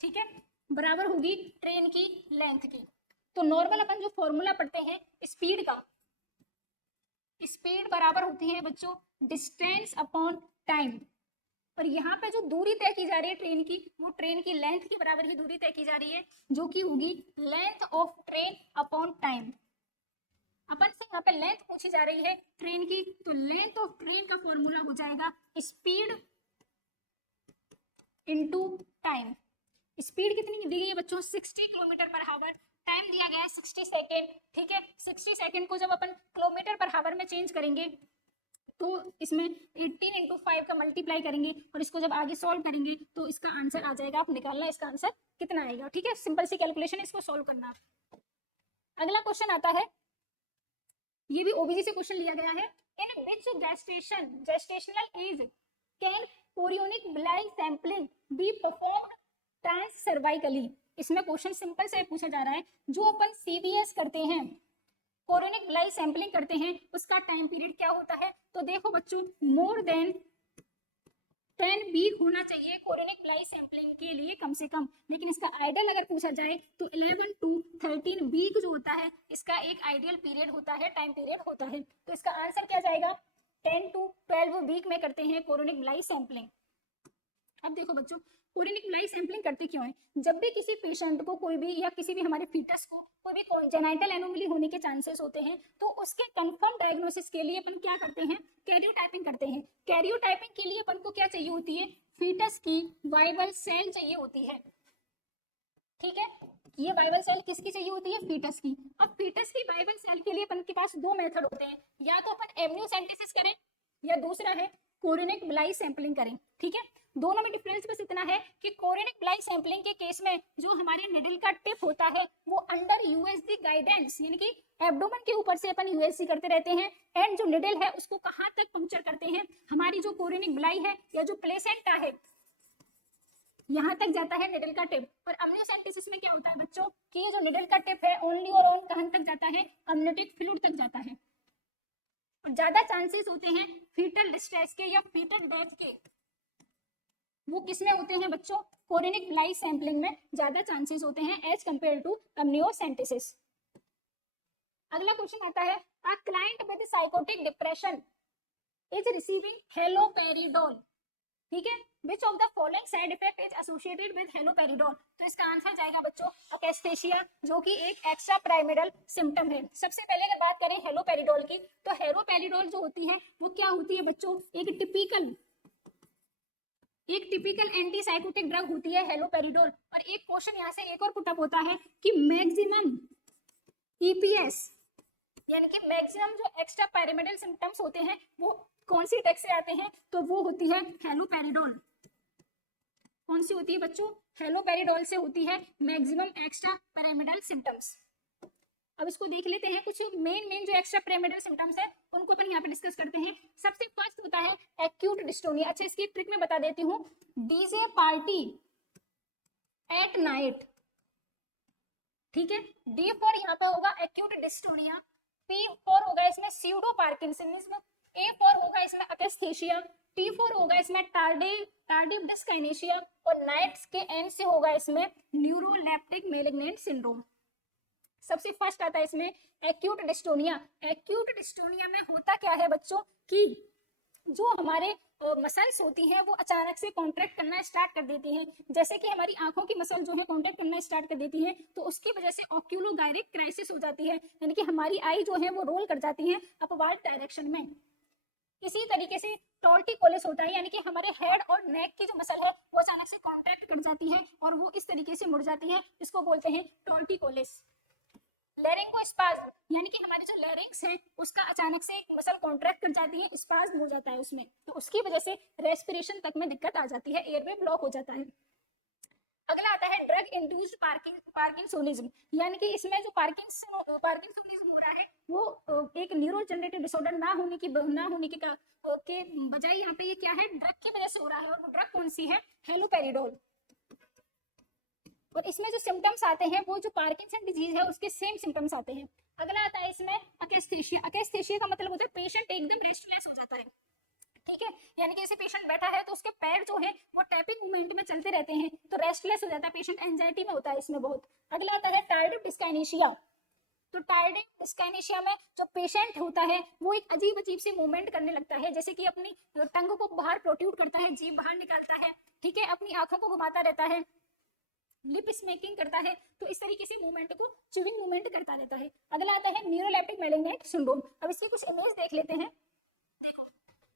ठीक है, बराबर होगी ट्रेन की लेंथ की। तो नॉर्मल अपन जो फॉर्मूला पढ़ते हैं स्पीड का, स्पीड बराबर होती है बच्चों डिस्टेंस अपॉन टाइम। और यहाँ पे जो दूरी तय की जा रही है ट्रेन की वो ट्रेन की लेंथ के बराबर ही दूरी तय की जा रही है जो कि होगी length of train upon time. अपन से यहाँ पे लेंथ पूछी जा रही है ट्रेन की, तो लेंथ ऑफ ट्रेन का फॉर्मूला हो जाएगा स्पीड इनटू टाइम। स्पीड कितनी दी गई है बच्चों 60 किलोमीटर पर हावर, टाइम दिया गया है 60 सेकेंड, ठीक है। 60 सेकेंड को जब अपन किलोमीटर पर हावर में चेंज करेंगे तो इसमें 18 इंटू 5 का मल्टीप्लाई करेंगे और इसको जब आगे सॉल्व करेंगे तो इसका आंसर आ जाएगा। आप निकालना इसका आंसर कितना आएगा, ठीक है। सिंपल सी कैलकुलेशन, इसको सॉल्व करना। अगला क्वेश्चन आता है, ये भी ओबीसी से क्वेश्चन लिया गया है। इन विच जेस्टेशनल एज कैन कोरियोनिक ब्लाई सैंपलिंग बी परफॉर्म्ड ट्रांस सर्वाइकली। इसमें क्वेश्चन सिंपल से पूछा जा रहा है, जो अपन सीबीएस करते हैं कोरियोनिक ब्लाई सैंपलिंग करते हैं उसका टाइम पीरियड क्या होता है। तो देखो बच्चों मोर देन 10 वीक होना चाहिए कोरियोनिक ब्लाई सैंपलिंग के लिए कम से कम, लेकिन इसका आइडियल अगर पूछा जाए तो 11 टू 13 वीक जो होता है इसका एक आइडियल पीरियड होता है, टाइम पीरियड होता है। तो इसका आंसर क्या जाएगा 10 टू 12 वीक में करते हैं कोरियोनिक ब्लाई सैंपलिंग। अब देखो बच्चों कोरियोनिक ब्लाई सैंपलिंग करते क्यों है, जब भी किसी पेशेंट को कोई भी या किसी भी हमारे फीटस को कोई भी कॉन्जेनाइटल एनोमली होने के चांसेस होते हैं तो उसके कंफर्म डायग्नोसिस के लिए अपन क्या करते हैं कैरियोटाइपिंग करते हैं। कैरियोटाइपिंग के लिए अपन को क्या चाहिए होती है फीटस की वाइवल सेल चाहिए होती है, ठीक है। ये वाइवल सेल किसकी चाहिए होती है फीटस की। अब फीटस की वाइवल सेल के लिए अपन के पास दो मेथड होते हैं, या तो अपन एमनियोसेंटेसिस करें या दूसरा है कोरियोनिक ब्लाई सैंपलिंग करें, ठीक है। दोनों में डिफरेंस बस इतना है कि कोरियोनिक ब्लाई सैंपलिंग के केस में जो हमारे निडल का टिप होता है वो अंडर यूएसडी गाइडेंस यानी कि एब्डोमेन के ऊपर से अपन यूएसडी करते रहते हैं एंड जो निडल है उसको कहां तक पंक्चर करते हैं, हमारी जो कोरियोनिक ब्लाई है या जो प्लेसेंटा है यहाँ तक जाता है निडल का टिप। और अम्नियोसेंटेसिस में क्या होता है बच्चों कि ये जो निडल का टिप है ओनली और ऑन कहां तक जाता है अम्नियोटिक फ्लूइड तक जाता है। और ज्यादा चांसेस होते हैं फीटल डिस्ट्रेस के या फीटल डेथ के, वो किसमें होते हैं बच्चों कोरियोनिक ब्लाई सैंपलिंग में ज्यादा चांसेस होते हैं एज कंपेयर टू अम्नियोसेंटेसिस। अगला क्वेश्चन आता है a client with psychotic depression is receiving haloperidol, ठीक है, विच of the following side effect is associated with haloperidol. तो इसका आंसर जाएगा बच्चों अकेस्थेशिया जो कि एक एक्स्ट्रा पिरामिडल सिम्टम है। सबसे पहले अगर बात करें हेलोपेरिडोल की तो हेलोपेरिडोल जो होती है वो क्या होती है बच्चों एक टिपिकल एंटीसाइकोटिक ड्रग होती है हेलोपेरिडोल। और एक क्वेश्चन यहाँ से एक और पुटअप होता है कि मैक्सिमम ईपीएस यानी कि मैक्सिमम जो एक्स्ट्रा पिरामिडल सिम्टम्स होते हैं वो कौन सी ड्रग से आते हैं, तो वो होती है हेलोपेरिडोल। कौन सी होती है बच्चों हेलोपेरिडोल से होती है मैक्सिमम एक्स्ट्रा पिरामिडल सिम्टम्स। अब इसको देख लेते हैं, कुछ मेन जो एक्स्ट्रा पिरामिडल सिम्टम्स है उनको अपन यहाँ पे डिस्कस करते हैं। सबसे फर्स्ट होता है एक्यूट डिस्टोनिया। अच्छा इसकी ट्रिक में बता देती हूँ, डीजे पार्टी एट नाइट, ठीक है। डी फॉर यहाँ पे होगा एक्यूट डिस्टोनिया, पी फॉर होगा इसमें स्यूडो पार्किंसनिज्म, ए फॉर होगा इसमें अकेस्थेशिया, टी फॉर होगा इसमें टार्डिव डिस्काइनेशिया और नाइट्स के एंड से होगा इसमें न्यूरोलेप्टिक मैलिग्नेंट सिंड्रोम। सबसे फर्स्ट आता है इसमें एक्यूट डिस्टोनिया। एक्यूट डिस्टोनिया में होता क्या है बच्चों कि जो हमारे मसल्स होती हैं वो अचानक से कॉन्ट्रैक्ट करना स्टार्ट कर देती हैं, जैसे कि हमारी आंखों की मसल जो है कॉन्ट्रैक्ट करना स्टार्ट कर देती है तो उसकी वजह से ऑक्यूलोगायरिक क्राइसिस हो जाती है, यानी कि हमारी आई जो है वो रोल कर जाती है अपवार्ड डायरेक्शन में। इसी तरीके से टॉर्टिकोलिस होता है, यानी कि हमारे हेड और नेक की जो मसल है वो अचानक से कॉन्ट्रैक्ट कर जाती है और वो इस तरीके से मुड़ जाती है, इसको बोलते हैं टॉर्टिकोलिस। लेरिंगोस्पाज्म यानी कि हमारी जो लेरिंग्स है उसका अचानक से एक मसल कॉन्ट्रैक्ट कर जाती है, स्पाज्म हो जाता है उसमें, तो उसकी वजह से रेस्पिरेशन तक में दिक्कत आ जाती है, एयरवे ब्लॉक हो जाता है। अगला आता है ड्रग इंड्यूस्ड पार्किंसोनिज्म, यानी कि इसमें जो पार्किंसोनिज्म हो रहा है वो एक न्यूरोजेनरेटिव डिसऑर्डर ना होने की के बजाय यहाँ पे ये क्या है, ड्रग की वजह से हो रहा है। और वो ड्रग कौन सी है, हेलोपेरिडोल। और इसमें जो सिम्टम्स आते हैं वो जो पार्किंसन डिजीज है उसके सेम सिम्टम्स आते हैं। अगला आता है इसमें अकेस्थेशिया। अकेस्थेशिया का मतलब होता है पेशेंट एकदम रेस्टलेस हो जाता है, ठीक है, यानी कि जैसे पेशेंट बैठा है तो उसके पैर जो है वो टैपिंग मूवमेंट में चलते रहते हैं, तो रेस्टलेस हो जाता है पेशेंट, एंजाइटी में होता है इसमें बहुत। अगला आता है टायर्ड डिस्काइनेशिया। तो टायर्ड डिस्काइनेशिया में जो पेशेंट होता है वो एक अजीब अजीब से मूवमेंट करने लगता है, जैसे कि अपनी टंग को बाहर प्रोट्यूट करता है, जीभ बाहर निकालता है, ठीक है, अपनी आंखों को घुमाता रहता है, लिप स्मैकिंग करता है, तो इस तरीके से मूवमेंट को चिविंग मूवमेंट करता रहता है। अगला आता है न्यूरोलेप्टिक मेलिग्नेंट सिंड्रोम। अब इसकी कुछ इमेज देख लेते हैं। देखो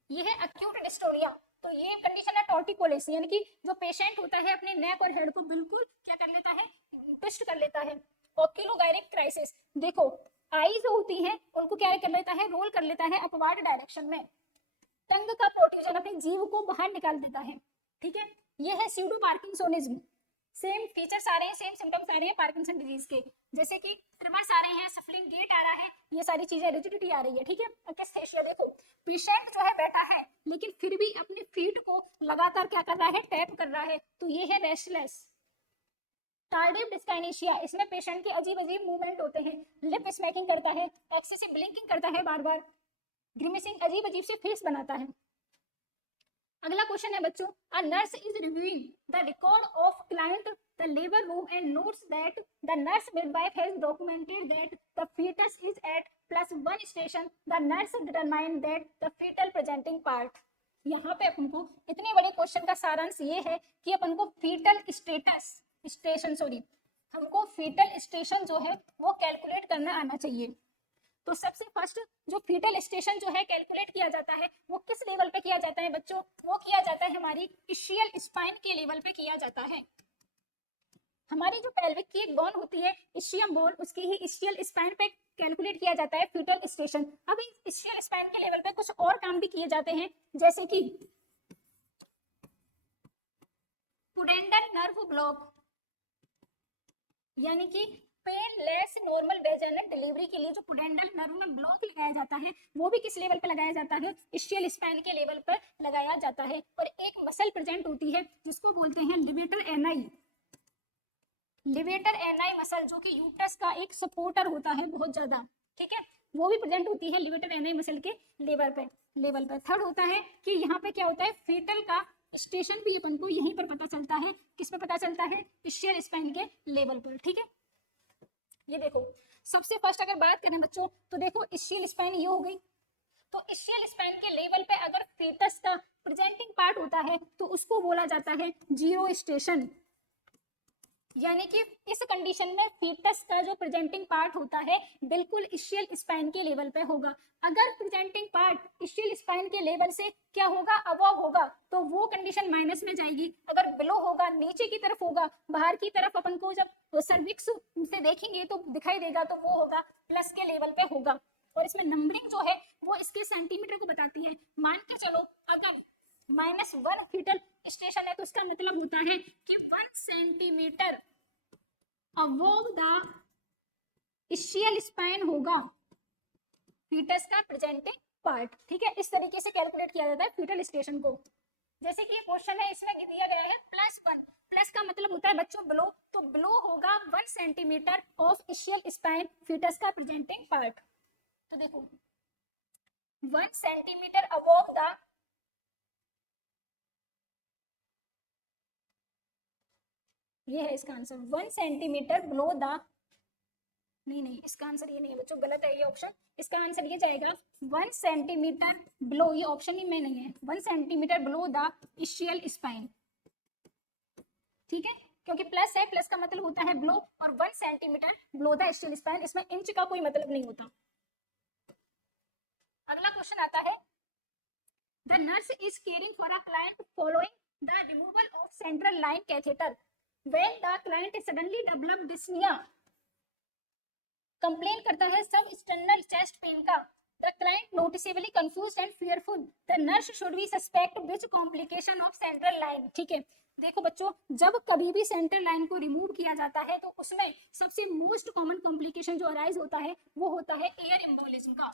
ये है एक्यूट डिस्टोनिया, तो ये कंडीशन है टॉर्टिकोलिस, यानी कि जो पेशेंट होता है अपने नेक और हेड को बिल्कुल क्या कर लेता है, ट्विस्ट कर लेता है। ओक्यूलोगायरिक क्राइसिस, देखो आई जो होती है उनको क्या कर लेता है, रोल कर लेता है अपवार्ड डायरेक्शन में, टंग का प्रोट्रूजन अपनी जीभ को बाहर निकाल देता है, ठीक है। ये है स्यूडो पार्किंसोनिज्म, सेम फीचर्स आ रहे हैं, सेम सिम्टम्स आ रहे हैं पार्किंसन डिजीज के, जैसे कि ट्रिमर्स आ रहे हैं, सफलिंग गेट आ रहा है, ये सारी चीजें, रिजिडिटी आ रही है, ठीक है। अकेस्थेशिया, देखो पेशेंट जो है बैठा है लेकिन फिर भी अपने फीट को लगातार क्या कर रहा है, टैप कर रहा है, तो ये है रेस्टलेस। टार्डिव डिस्काइनेशिया, इसमें पेशेंट के अजीब अजीब मूवमेंट होते हैं, लिप स्मैकिंग करता है, एक्सेसिव ब्लिंकिंग करता है बार बार, ग्रिमिसिंग, अजीब अजीब से फेस बनाता है। अगला क्वेश्चन है बच्चों, a nurse is reviewing the record of client the labour room and notes that the nurse midwife has documented that the foetus is at +1 station, the nurse determine that the foetal presenting part. यहाँ पे अपन को इतने बड़े question का सारांश ये है कि अपन को फीटल स्टेशन हमको फीटल स्टेशन जो है वो कैलकुलेट करना आना चाहिए। तो सबसे फर्स्ट जो फीटल स्टेशन जो है कैलकुलेट किया जाता है वो किस लेवल पे किया जाता है बच्चों, वो किया जाता है हमारी इशियल स्पाइन के लेवल पे किया जाता है। हमारी जो पेल्विक की एक बोन होती है इशियम बोन, उसकी ही इशियल स्पाइन पे कैलकुलेट किया जाता है फीटल स्टेशन। अब इस इशियल स्पाइन के लेवल पे कुछ और काम भी किए जाते हैं, जैसे कि पुडेंडल नर्व ब्लॉक, यानी कि पेनलेस नॉर्मल वेजाइनल डिलीवरी के लिए जो पुडेंडल नर्व में ब्लॉक लगाया जाता है वो भी किस लेवल पे लगाया जाता है, इशियल स्पाइन के लेवल पर लगाया जाता है। और एक मसल प्रेजेंट होती है जिसको बोलते हैं लिवेटर एनाई, लिवेटर एनाई मसल, जो कि यूट्रस का एक सपोर्टर होता है बहुत ज्यादा, ठीक है, वो भी प्रेजेंट होती है लिवेटर एनाई मसल के लेवल पर। थर्ड होता है कि यहाँ पे क्या होता है, फीटल का स्टेशन भी अपन को यहीं पर पता चलता है, किस पे पता चलता है, इशियल स्पाइन के लेवल पर, ठीक है। ये देखो सबसे फर्स्ट अगर बात करें बच्चों तो देखो इशियल स्पाइन ये हो गई, तो इशियल स्पाइन के लेवल पे अगर फीटस का प्रेजेंटिंग पार्ट होता है तो उसको बोला जाता है जीरो स्टेशन, यानी कि इस कंडीशन में फीटस का जो प्रेजेंटिंग पार्ट होता है बिल्कुल इशियल स्पाइन के लेवल पे होगा। अगर प्रेजेंटिंग पार्ट इशियल स्पाइन के लेवल से क्या होगा, अबव होगा, तो वो कंडीशन माइनस में जाएगी। अगर बिलो होगा, नीचे की तरफ होगा, बाहर की तरफ अपन को जब सर्विक्स से देखेंगे तो दिखाई देगा, तो वो होगा प्लस के लेवल पे होगा। और इसमें नंबरिंग जो है वो इसके सेंटीमीटर को बताती है। मान के चलो अगर -1 फीटल स्टेशन है तो इसका मतलब होता है कि 1 centimetre above the essential spine होगा फीटस का प्रेजेंटिंग पार्ट, ठीक है। इस तरीके से कैलकुलेट किया जाता है फीटल स्टेशन को। जैसे कि ये क्वेश्चन है, इसमें दिया गया है +1, प्लस का मतलब होता है बच्चों ब्लो, तो ब्लो होगा 1 centimetre of ischial spine foetus का प्रेजेंटिंग पार्ट। तो देखो 1 सेंटीमीटर अबव द, ये है इसका आंसर, 1 सेंटीमीटर बिलो द, नहीं इसका आंसर ये नहीं है बच्चों, गलत है ये ऑप्शन। इसका आंसर ये जाएगा 1 सेंटीमीटर बिलो, ये ऑप्शन ही में नहीं है, 1 centimetre below the essential spine, ठीक है, क्योंकि प्लस है, प्लस का मतलब होता है बिलो, और 1 centimetre below the essential spine, इसमें इंच का कोई मतलब नहीं होता। अगला क्वेश्चन आता है, the nurse is caring for a client following the removal of central line catheter when the client suddenly develop dyspnea, complain करता है सब एक्सटर्नल चेस्ट पेन का, The client noticeably confused and fearful. The nurse should be suspect which complication of central line. ठीक है, देखो बच्चों, जब कभी भी सेंट्रल लाइन को रिमूव किया जाता है तो उसमें सबसे मोस्ट कॉमन कॉम्प्लिकेशन जो अराइज होता है वो होता है एयर एम्बोलिज्म का।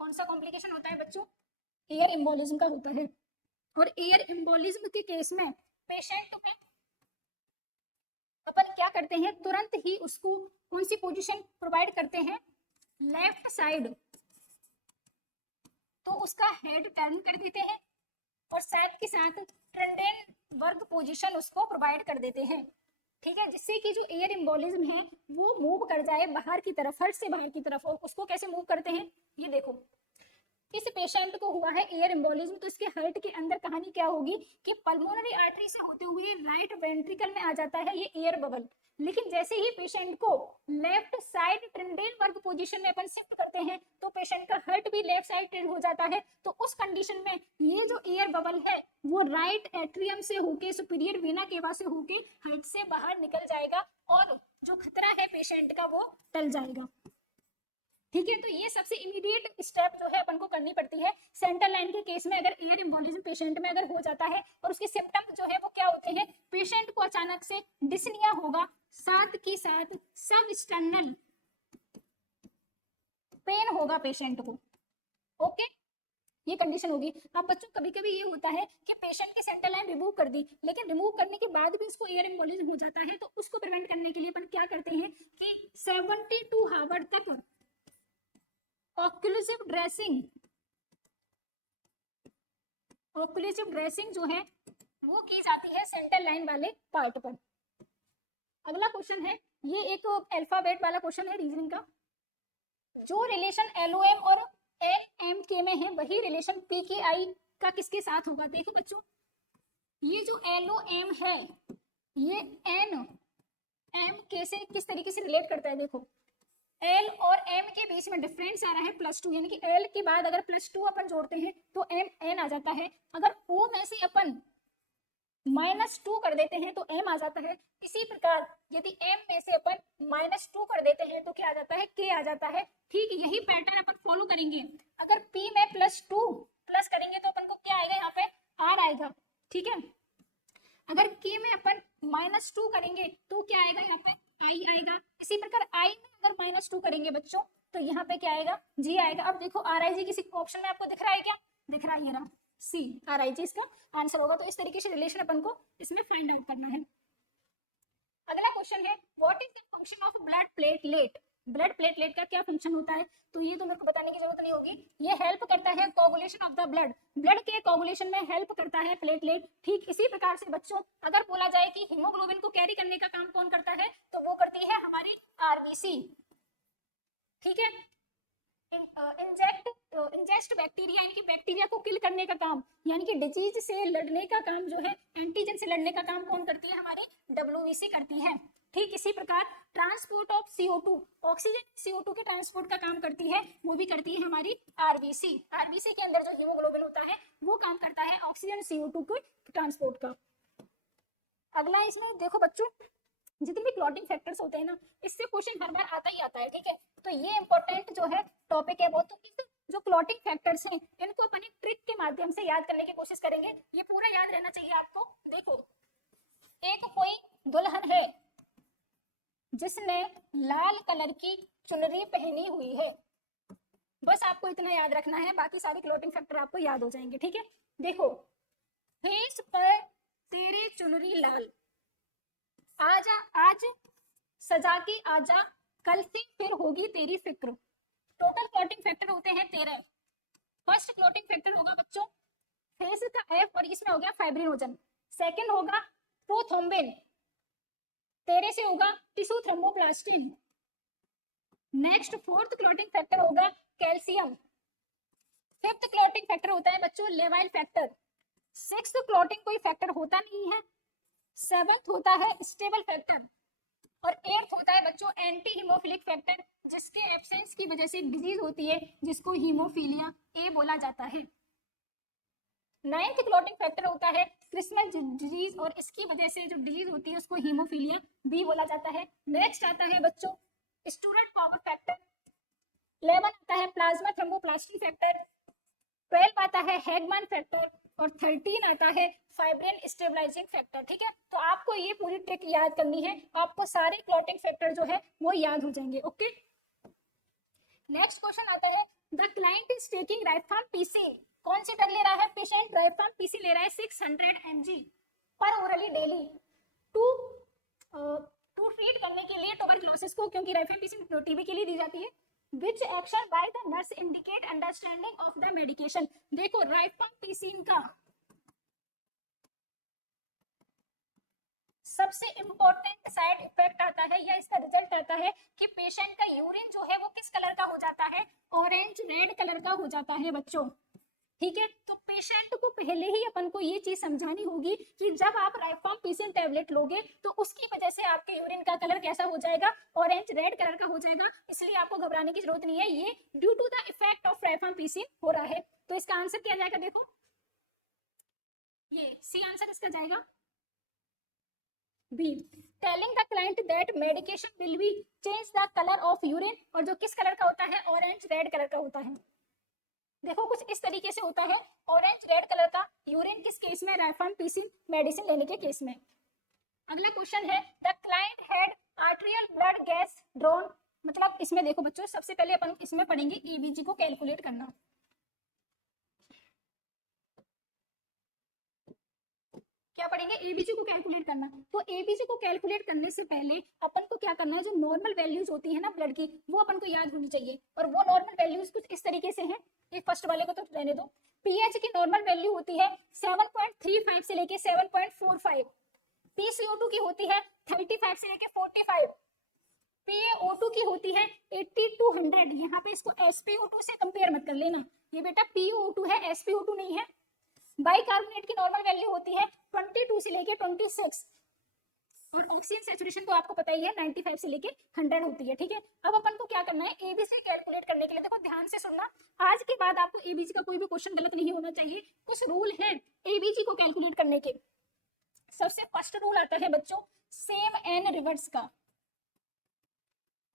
कौन सा कॉम्प्लिकेशन होता है बच्चों? एयर एम्बोलिज्म का होता है। और एयर एम्बोलिज्म के केस में पेशेंट में अपन क्या करते हैं, तुरंत ही उसको कौन सी पोजीशन प्रोवाइड करते हैं? Left side. तो उसका हेड टर्न कर देते हैं और साथ के साथ ट्रेंडेनबर्ग पोजीशन उसको प्रोवाइड कर देते हैं। ठीक है, जिससे कि जो एयर एम्बोलिज्म है वो मूव कर जाए बाहर की तरफ, हर्ट से बाहर की तरफ। और उसको कैसे मूव करते हैं, ये देखो, इस पेशेंट को हुआ है एयर एम्बोलिज्म, तो इसके हार्ट के अंदर कहानी क्या होगी कि पल्मोनरी आर्टरी से होते हुए राइट वेंट्रिकल में आ जाता है ये एयर बबल। लेकिन जैसे ही पेशेंट को लेफ्ट साइड ट्रेंडेनबर्ग पोजीशन में अपन शिफ्ट करते हैं तो पेशेंट का हार्ट भी लेफ्ट साइड टिल्ट हो जाता है। तो उस कंडीशन में ये जो एयर बबल है वो राइट एट्रियम से होके सुपीरियर वेना केवा से होके हार्ट से बाहर निकल जाएगा और जो खतरा है पेशेंट का वो टल जाएगा। ठीक है, तो ये सबसे इमीडिएट स्टेप जो है अपन को करनी पड़ती है सेंट्रल लाइन के केस में। अगर एयर एम्बोलिज्म पेशेंट में अगर हो जाता है और उसके सिम्टम्स जो है वो क्या होते हैं, पेशेंट को अचानक से डिस्निया होगा, साथ के साथ सब एक्सटर्नल पेन होगा पेशेंट को। ओके, ये कंडीशन होगी। अब बच्चों कभी कभी ये होता है कि पेशेंट की सेंट्रल लाइन रिमूव कर दी, लेकिन रिमूव करने के बाद भी उसको एयर एम्बोलिज्म हो जाता है, तो उसको प्रिवेंट करने के लिए अपन क्या करते हैं कि 72 आवर तक ऑक्लूसिव ड्रेसिंग जो है वो की जाती है सेंट्रल लाइन वाले पार्ट पर। अगला क्वेश्चन है, ये एक अल्फाबेट वाला क्वेश्चन है रीजनिंग का। जो रिलेशन एलओएम और एलएमके में है वही रिलेशन पीकेआई का किसके साथ होगा? देखो बच्चों, ये जो एलओएम है ये एन एम के से किस तरीके से रिलेट करता है। देखो, एल और एम के बीच में डिफरेंस आ रहा है +2, यानी कि एल के बाद अगर +2 अपन जोड़ते हैं तो एम एन आ जाता है। अगर ओ में से अपन -2 कर देते हैं तो एम आ जाता है। इसी प्रकार यदि एम में से अपन -2 कर देते हैं तो क्या आ जाता है? के आ जाता है। ठीक यही पैटर्न अपन फॉलो करेंगे। अगर पी में +2 प्लस करेंगे तो अपन को क्या आएगा? यहाँ पे आर आएगा। ठीक है, अगर के में अपन -2 करेंगे तो क्या आएगा? यहाँ पे आई आएगा। इसी प्रकार आई में अगर -2 करेंगे बच्चों तो यहाँ पे क्या आएगा? जी आएगा। अब देखो आर आई जी किसी ऑप्शन में आपको दिख रहा है क्या? दिख रहा है, ये रहा सी, आर आई जी इसका आंसर होगा। तो इस तरीके से रिलेशन अपन को इसमें फाइंड आउट करना है। अगला क्वेश्चन है, what is the function of blood platelet? Blood platelet का क्या फंक्शन होता है? तो ये तो मेरे को बताने की जरूरत नहीं होगी। ये हेल्प करता है coagulation of the blood, blood के कोगुलेशन में हेल्प करता है प्लेटलेट। ठीक इसी प्रकार से बच्चों अगर बोला जाए कि हीमोग्लोबिन को कैरी करने का काम कौन करता है तो वो करती है हमारी आरबीसी। ठीक है, इंजेस्ट बैक्टीरिया, यानी कि बैक्टीरिया को किल करने का काम, यानी कि डिजीज से लड़ने का काम जो है, एंटीजन से लड़ने का काम कौन करती है? हमारी डब्ल्यूबीसी करती है। ठीक इसी प्रकार transport of CO2, oxygen CO2 के ट्रांसपोर्ट का काम करती है, वो भी करती है हमारी आरबीसी। आरबीसी के अंदर जो हीमोग्लोबिन होता है वो काम करता है ऑक्सीजन CO2 के ट्रांसपोर्ट का। अगला इसमें देखो बच्चों, जितने भी क्लॉटिंग फैक्टर्स होते हैं ना, इससे क्वेश्चन हर बार आता ही आता है। ठीक है, तो ये इंपॉर्टेंट जो है टॉपिक है बहुत। तो जो क्लॉटिंग फैक्टर्स हैं इनको अपन एक ट्रिक के माध्यम से याद करने की कोशिश करेंगे। ये पूरा याद रहना चाहिए आपको। देखो, एक कोई दुल्हन है जिसने लाल कलर की चुनरी पहनी हुई है, बस आपको इतना याद रखना है, बाकी सारे क्लॉटिंग फैक्टर आपको याद हो जाएंगे। ठीक है, देखो, फेस पर तेरे चुनरी लाल, आजा आज सजा के आजा, कल से फिर होगी तेरी फिक्र। टोटल क्लॉटिंग फैक्टर होते हैं 13। फर्स्ट क्लॉटिंग फैक्टर होगा बच्चों फेस का एफ और इसमें हो गया फाइब्रिनोजन। सेकंड होगा प्रोथ्रोम्बिन, तेरे से होगा tissue thromboplastin. Next fourth clotting factor होगा कैल्शियम। फिफ्थ क्लॉटिंग फैक्टर होता है बच्चों लेवाइल फैक्टर। सिक्स्थ क्लॉटिंग कोई फैक्टर होता नहीं है। सेवेंथ होता है स्टेबल फैक्टर और एट्थ होता है बच्चों एंटी हीमोफिलिक फैक्टर, जिसके एब्सेंस की वजह से डिजीज होती है जिसको हीमोफीलिया ए बोला जाता है। नाइन्थ क्लॉटिंग फैक्टर होता है क्रिस्मस डिजीज और इसकी वजह से जो डिजीज होती है उसको हीमोफीलिया बी बोला जाता है। नेक्स्ट आता है बच्चों स्टूडेंट पावर फैक्टर, 11 आता है प्लाज्मा थर्मोप्लास्टी फैक्टर, 12 आता है हैगमैन फैक्टर और 13 आता है फाइब्रिन स्टेबलाइजिंग फैक्टर। ठीक है, तो आपको ये पूरी ट्रिक याद करनी है, आपको सारे क्लॉटिंग फैक्टर जो है वो याद हो जाएंगे। ओके, नेक्स्ट क्वेश्चन आता है the client is taking rifampicin, कौन सी ड्रग ले रहा है पेशेंट? राइफाम पीसी ले रहा है 600 mg पर orally daily two to treat करने के लिए ट्यूबरक्लोसिस को, क्योंकि राइफाम पीसी टीबी के लिए दी जाती है। विच action by the nurse indicate understanding of the medication. देखो राइफाम पीसी का सबसे इंपॉर्टेंट साइड इफेक्ट आता है या इसका रिजल्ट आता है कि पेशेंट का यूरिन जो है वो किस कलर का हो जाता है? ऑरेंज रेड कलर का हो जाता है बच्चों। ठीक है, तो पेशेंट को पहले ही अपन को ये चीज समझानी होगी कि जब आप राइफाम पीसिन टैबलेट लोगे तो उसकी वजह से आपके यूरिन का कलर कैसा हो जाएगा? ऑरेंज रेड कलर का हो जाएगा। इसलिए आपको घबराने की जरूरत नहीं है, ये due to the effect of rifampicin हो रहा है। तो इसका आंसर क्या जाएगा? देखो ये सी आंसर इसका जाएगा B, telling the client that medication will be change the colour of urine, और जो किस कलर का होता है? ऑरेंज रेड कलर का होता है। देखो कुछ इस तरीके से होता है ऑरेंज रेड कलर का यूरिन, किस केस में? राइफाम पीसिन मेडिसिन लेने के केस में। अगला क्वेश्चन है the client had arterial blood gas drawn, मतलब इसमें देखो बच्चों सबसे पहले अपन इसमें पढ़ेंगे एबीजी को कैलकुलेट करना। क्या पढ़ेंगे? एबीजी को कैलकुलेट करना। तो एबीजी को कैलकुलेट करने से पहले अपन को क्या करना है, जो नॉर्मल वैल्यूज होती है ना ब्लड की, वो अपन को याद होनी चाहिए। और वो नॉर्मल वैल्यूज कुछ इस तरीके से हैं, एक फर्स्ट वाले को तो रहने दो। पीएच की नॉर्मल वैल्यू होती है 7.35 से लेके 7.45, पीसीओ2 की होती है 35 से लेके 45, पीएओ2 की होती है 80 to 100। यहाँ पे इसको एसपीओ2 से कंपेयर मत कर लेना, ये बेटा पीओ2 है, एसपीओ2 नहीं है। बाइकार्बोनेट की नॉर्मल वैल्यू होती है 22 से लेके 26, और ऑक्सीजन सैचुरेशन तो आपको पता ही है 95 से लेके 100 होती है। ठीक है, अब अपन को क्या करना है एबीसी कैलकुलेट करने के लिए, देखो ध्यान से सुनना, आज के बाद आपको एबीसी का कोई भी क्वेश्चन गलत नहीं होना चाहिए। कुछ रूल है एबीसी को कैलकुलेट करने के। सबसे फर्स्ट रूल आता है बच्चों सेम एन रिवर्स का।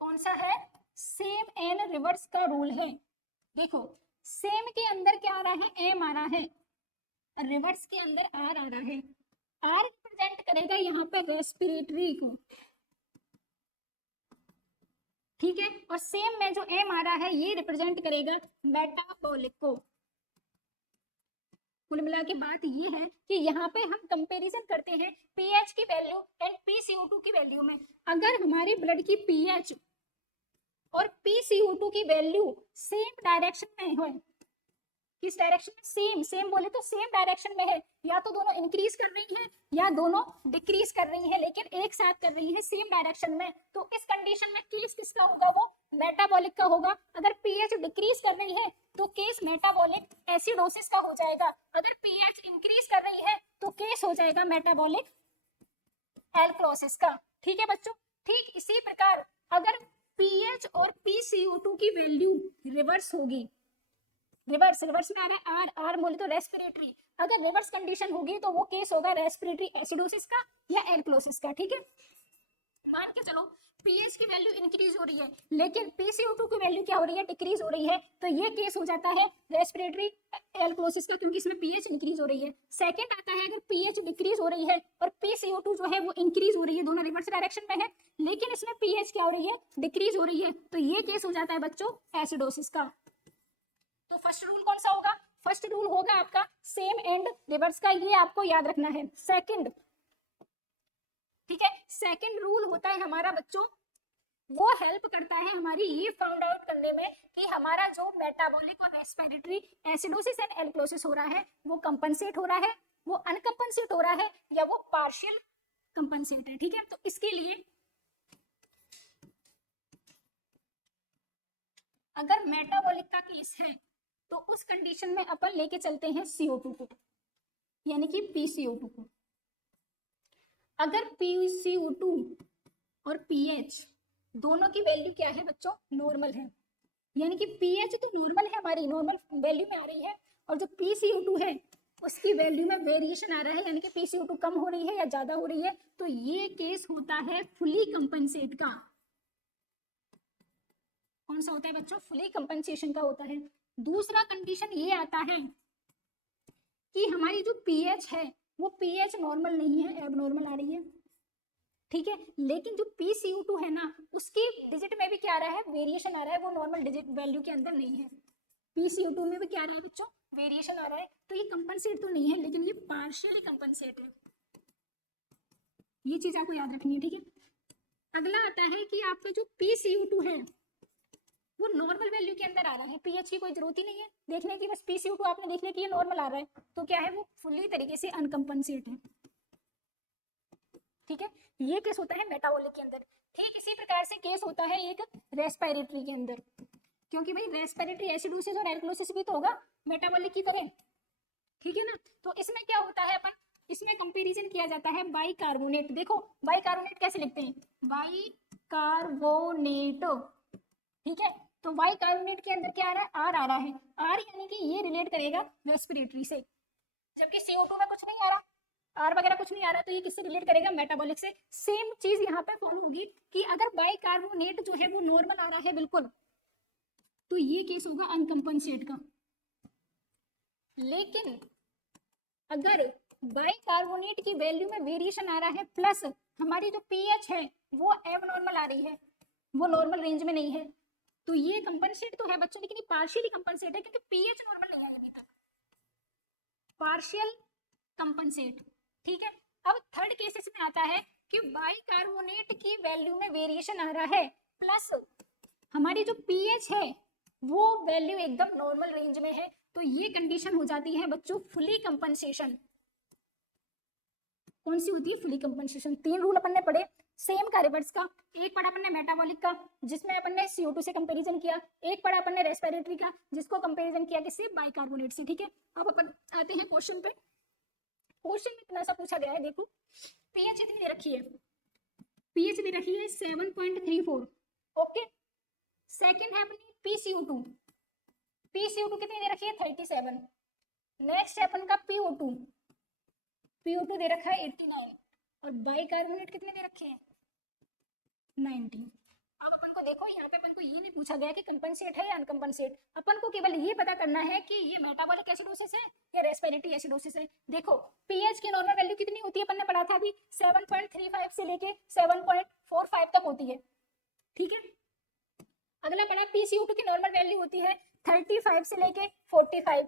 कौन सा है? सेम एन रिवर्स का रूल है। देखो सेम के अंदर क्या आ रहा है? एम आ रहा है, रिवर्स के अंदर आर आ रहा है। आर रिप्रेजेंट करेगा यहाँ पे रेस्पिरेटरी को, ठीक है, और सेम में जो एम आ रहा है ये रिप्रेजेंट करेगा मेटाबॉलिक को। कुल मिला के बात ये है कि यहाँ पे हम कंपैरिजन करते हैं पीएच की वैल्यू एंड पीसीओ2 की वैल्यू में। अगर हमारे ब्लड की पीएच और पीसीओ2 की वैल्यू सेम डायरेक्शन में हो, किस डायरेक्शन में? सेम, सेम बोले तो सेम डायरेक्शन में है, या तो दोनों इंक्रीज कर रही है या दोनों डिक्रीज कर रही है, लेकिन एक साथ कर रही है सेम डायरेक्शन में, तो इस कंडीशन में केस किसका होगा? वो मेटाबॉलिक का होगा। अगर पीएच डिक्रीज कर रही है तो केस मेटाबॉलिक एसिडोसिस का हो जाएगा। अगर पीएच इंक्रीज कर रही है तो केस हो जाएगा मेटाबॉलिक एल्कलोसिस का। ठीक है बच्चों, ठीक इसी प्रकार अगर पीएच और पीसीओ2 की वैल्यू रिवर्स होगी, रिवर्स रिवर्स में आ रहा है आर, आर बोले तो रेस्पिरेटरी, अगर रिवर्स कंडीशन होगी तो वो केस होगा रेस्पिरेटरी एसिडोसिस का या एल्कलोसिस का। ठीक है, मान के चलो पीएच की वैल्यू इंक्रीज हो रही है लेकिन पीसीओ2 की वैल्यू क्या हो रही है? डिक्रीज हो रही है, तो ये केस हो जाता है रेस्पिरेटरी एल्कलोसिस का, क्योंकि इसमें पीएच इंक्रीज हो रही है। सेकंड आता है अगर पीएच डिक्रीज हो रही है और पीसीओ2 जो है वो इंक्रीज हो रही है, दोनों रिवर्स डायरेक्शन में है, लेकिन इसमें पीएच क्या हो रही है? डिक्रीज हो रही है, तो ये केस हो जाता है बच्चों एसिडोसिस का। तो फर्स्ट रूल कौन सा होगा? फर्स्ट रूल होगा आपका सेम एंड रिवर्स का, ये आपको याद रखना है। सेकंड, ठीक है, सेकंड रूल होता है हमारा बच्चों, वो हेल्प करता है हमारी ये फाउंड आउट करने में कि हमारा जो मेटाबॉलिक और रेस्पिरेटरी एसिडोसिस एंड एल्कलोसिस हो रहा है वो कंपनसेट हो रहा है, वो अनकंपनसेट हो रहा है, या वो पार्शियल कंपनसेट है। ठीक है, तो इसके लिए अगर मेटाबॉलिक का केस है तो उस कंडीशन में अपन लेके चलते हैं CO2 को, यानी कि PCO2 को। अगर PCO2 और pH दोनों की वैल्यू क्या है बच्चों? नॉर्मल है, यानी कि pH तो नॉर्मल है, हमारी नॉर्मल वैल्यू में आ रही है, और जो PCO2 है उसकी वैल्यू में वेरिएशन आ रहा है, यानी कि PCO2 कम हो रही है या ज्यादा हो रही है, तो ये केस होता है फुली कंपनसेट का। कौन सा होता है बच्चों, फुली कंपनसेशन का होता है। दूसरा कंडीशन ये आता है कि हमारी जो पीएच है वो पीएच नॉर्मल नहीं है, एबनॉर्मल आ रही है, ठीक है, लेकिन जो PCO2 है ना उसकी डिजिट में भी क्या आ रहा है, वेरिएशन आ रहा है, वो नॉर्मल डिजिट वैल्यू के अंदर नहीं है। PCO2 में भी क्या आ रहा है बच्चों, वेरिएशन आ रहा है, तो ये कंपनसेट तो नहीं है लेकिन ये पार्शियली कंपनसेट है, ये चीज आपको याद रखनी है, ठीक है। अगला आता है कि आपका जो PCO2 है वो नॉर्मल वैल्यू के अंदर आ रहा है, पीएच की कोई जरूरत ही नहीं है देखने की, बस PCO2 आपने देख लिया कि ये नॉर्मल आ रहा है, तो क्या है वो फुल्ली तरीके से अनकंपनसेट है, ठीक है। ये केस होता है मेटाबॉलिक के अंदर। ठीक इसी प्रकार से केस होता है एक रेस्पिरेटरी के अंदर, क्योंकि भाई रेस्पिरेटरी एसिडोसिस और एल्कलोसिस भी तो होगा मेटाबॉलिक की तरह, ठीक है ना। तो इसमें क्या होता है, अपन इसमें कंपैरिजन किया जाता है बाइकार्बोनेट। देखो बाइकार्बोनेट कैसे लिखते हैं, बाइकार्बोनेट, ठीक है। तो बाइकार्बोनेट के अंदर क्या आ रहा है, आर आ रहा है, आर यानी कि ये रिलेट करेगा रेस्पिरेटरी से, जबकि CO2 में कुछ नहीं आ रहा, आर वगैरह कुछ नहीं आ रहा, तो ये किससे रिलेट करेगा, मेटाबॉलिक से। सेम चीज यहाँ पे फॉलो होगी कि अगर बाइकार्बोनेट जो है वो नॉर्मल आ रहा है बिल्कुल, तो ये केस होगा अनकंपनसेट का। लेकिन अगर बाइकार्बोनेट की वैल्यू में वेरिएशन आ रहा है प्लस हमारी जो पीएच है वो एबनॉर्मल आ रही है, वो नॉर्मल रेंज में नहीं है, तो ये कंपनसेट तो है बच्चों, लेकिन ये पार्शियली कंपनसेट है क्योंकि पीएच नॉर्मल नहीं आई अभी तक, पार्शियल कंपनसेट, ठीक है। अब थर्ड केसेस में आता है कि बाइकार्बोनेट की वैल्यू में वेरिएशन आ रहा है प्लस हमारी जो पीएच है वो वैल्यू एकदम नॉर्मल रेंज में है, तो ये कंडीशन हो जाती है बच्चों फुली कंपनसेशन। कौन सी होती है, फुली कंपनसेशन। तीन रूल अपन ने पढ़े सेम का रिवर्स का, एक पढ़ा अपन ने मेटाबॉलिक का जिसमें अपन ने CO2 से कंपैरिजन किया, एक पढ़ा अपन ने रेस्पिरेटरी का जिसको कंपैरिजन किया किससे, बाइकार्बोनेट से, ठीक है। अब अपन आते हैं क्वेश्चन पे। क्वेश्चन में इतना सा पूछा गया है, देखो पीएच इतनी दे रखी है, पीएच दे रखी है 7.34, ओके। सेकंड है अपनी PCO2, PCO2 कितनी दे रखी है 37। नेक्स्ट है अपन का PO2, PO2 दे रखा है 89 और बाइकार्बोनेट कितने दे रखे हैं 90। अब अपन को देखो यहाँ पे अपन को ये नहीं पूछा गया कि कंपनसेट है या अनकंपनसेट, अपन को केवल ये पता करना है कि ये मेटाबॉलिक एसिडोसिस है या रेस्पिरेटरी एसिडोसिस है। देखो पीएच की नॉर्मल वैल्यू कितनी होती है, अपन ने पढ़ा था अभी 7.35 से लेके 7.45 तक होती है, ठीक है। अगला पढ़ा PCO2 की नॉर्मल वैल्यू होती है 35 से लेके 45,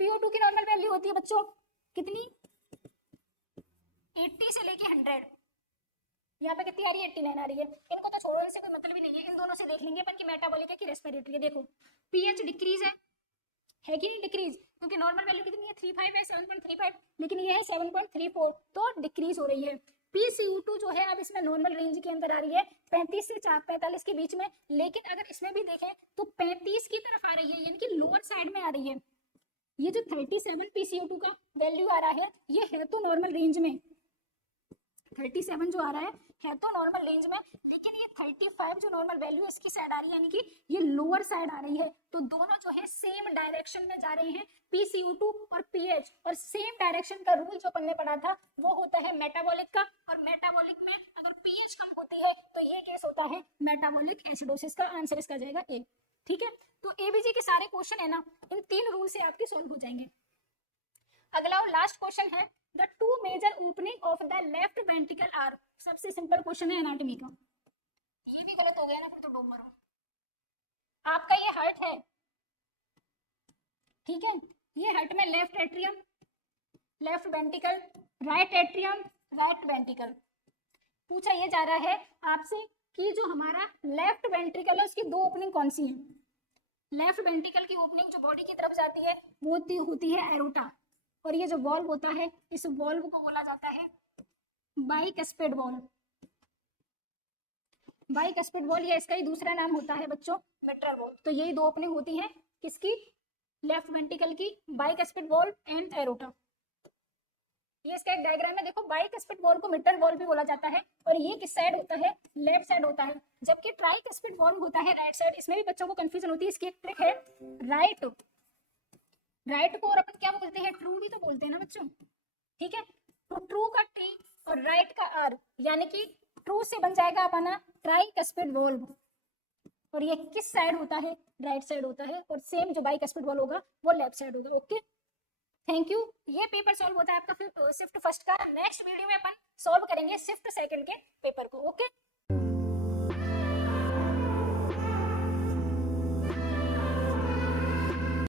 PO2 की नॉर्मल वैल्यू होती है बच्चों कितनी 80 से लेके 100, यहाँ पे कितनी आ रही है 89 आ रही है। इनको तो छोड़ो, इनसे कोई मतलब ही नहीं है, इन दोनों से देख लेंगे अपन की मेटाबॉलिक है कि रेस्पिरेटरी है। देखो पीएच डिक्रीज है कि नहीं डिक्रीज, क्योंकि नॉर्मल वैल्यू कितनी है 35 है 7.35, लेकिन ये है 7.34, तो डिक्रीज हो रही है। PCO2 जो है अब इसमें नॉर्मल रेंज के अंदर आ रही है 35 से 45 के बीच में, लेकिन अगर इसमें भी देखें तो 35 की तरफ आ रही है, यानी कि लोअर साइड में आ रही है। ये जो 37 PCO2 का वैल्यू आ रहा है ये है तो नॉर्मल रेंज में, 37 जो आ रहा है तो नॉर्मल रेंज में, लेकिन ये 35 जो नॉर्मल वैल्यू इसकी साइड आ रही है, यानी कि ये लोअर साइड आ रही है, तो दोनों जो है सेम डायरेक्शन में जा रहे हैं PCO2 और पीएच, और सेम डायरेक्शन का रूल जो अपन ने पढ़ा था वो होता है मेटाबॉलिक का, और मेटाबॉलिक में अगर पीएच कम होती है तो ये केस होता है मेटाबॉलिक एसिडोसिस का। आंसर इसका जाएगा ए, ठीक है। तो एबीजी के सारे क्वेश्चन है ना इन तीन रूल से आपके सॉल्व हो जाएंगे। अगला और लास्ट क्वेश्चन है the two major opening of the left ventricle are. सबसे सिंपल क्वेश्चन है एनाटॉमी का, ये भी गलत हो गया ना फिर तो डूब मरो। आपका ये हार्ट है, ठीक है, ये हार्ट में left atrium, left ventricle, right atrium, right ventricle. पूछा ये जा रहा है आपसे कि जो हमारा लेफ्ट वेंट्रिकल है उसकी दो ओपनिंग कौन सी है। लेफ्ट वेंट्रिकल की ओपनिंग जो बॉडी की तरफ जाती है वो होती है एरोटा, और ये जो वॉल्व होता है इस वॉल्व को बोला जाता है बाइकस्पिड वॉल्व। बाइकस्पिड वॉल्व या इसका ही दूसरा नाम होता है बच्चों मिट्रल वॉल्व। तो यही दो ओपनिंग होती है किसकी, लेफ्ट वेंट्रिकल की, बाइकस्पिड वॉल्व एंड एरोटा। ये इसका एक डायग्राम है, देखो बाइकस्पिड वॉल्व को मिट्रल वॉल्व भी बोला जाता है, और ये किस साइड होता है, लेफ्ट साइड होता है, जबकि ट्राइकस्पिड वॉल्व होता है राइट साइड। इसमें भी बच्चों को कंफ्यूजन होती है, इसकी एक ट्रिक है, राइट राइट को और अपन क्या बोलते हैं, ट्रू भी तो बोलते हैं ना बच्चों, ठीक है। तो ट्रू का टी और राइट का आर, यानी कि ट्रू से बन जाएगा अपना ट्राइकस्पिड वॉल्व, और ये किस साइड होता है, राइट साइड होता है, और सेम जो बाइकस्पिड वॉल होगा वो लेफ्ट साइड होगा। Okay, thank you. ये पेपर सॉल्व होता है आपका शिफ्ट फर्स्ट का। नेक्स्ट वीडियो में अपन सॉल्व करेंगे शिफ्ट सेकंड के पेपर को। ओके।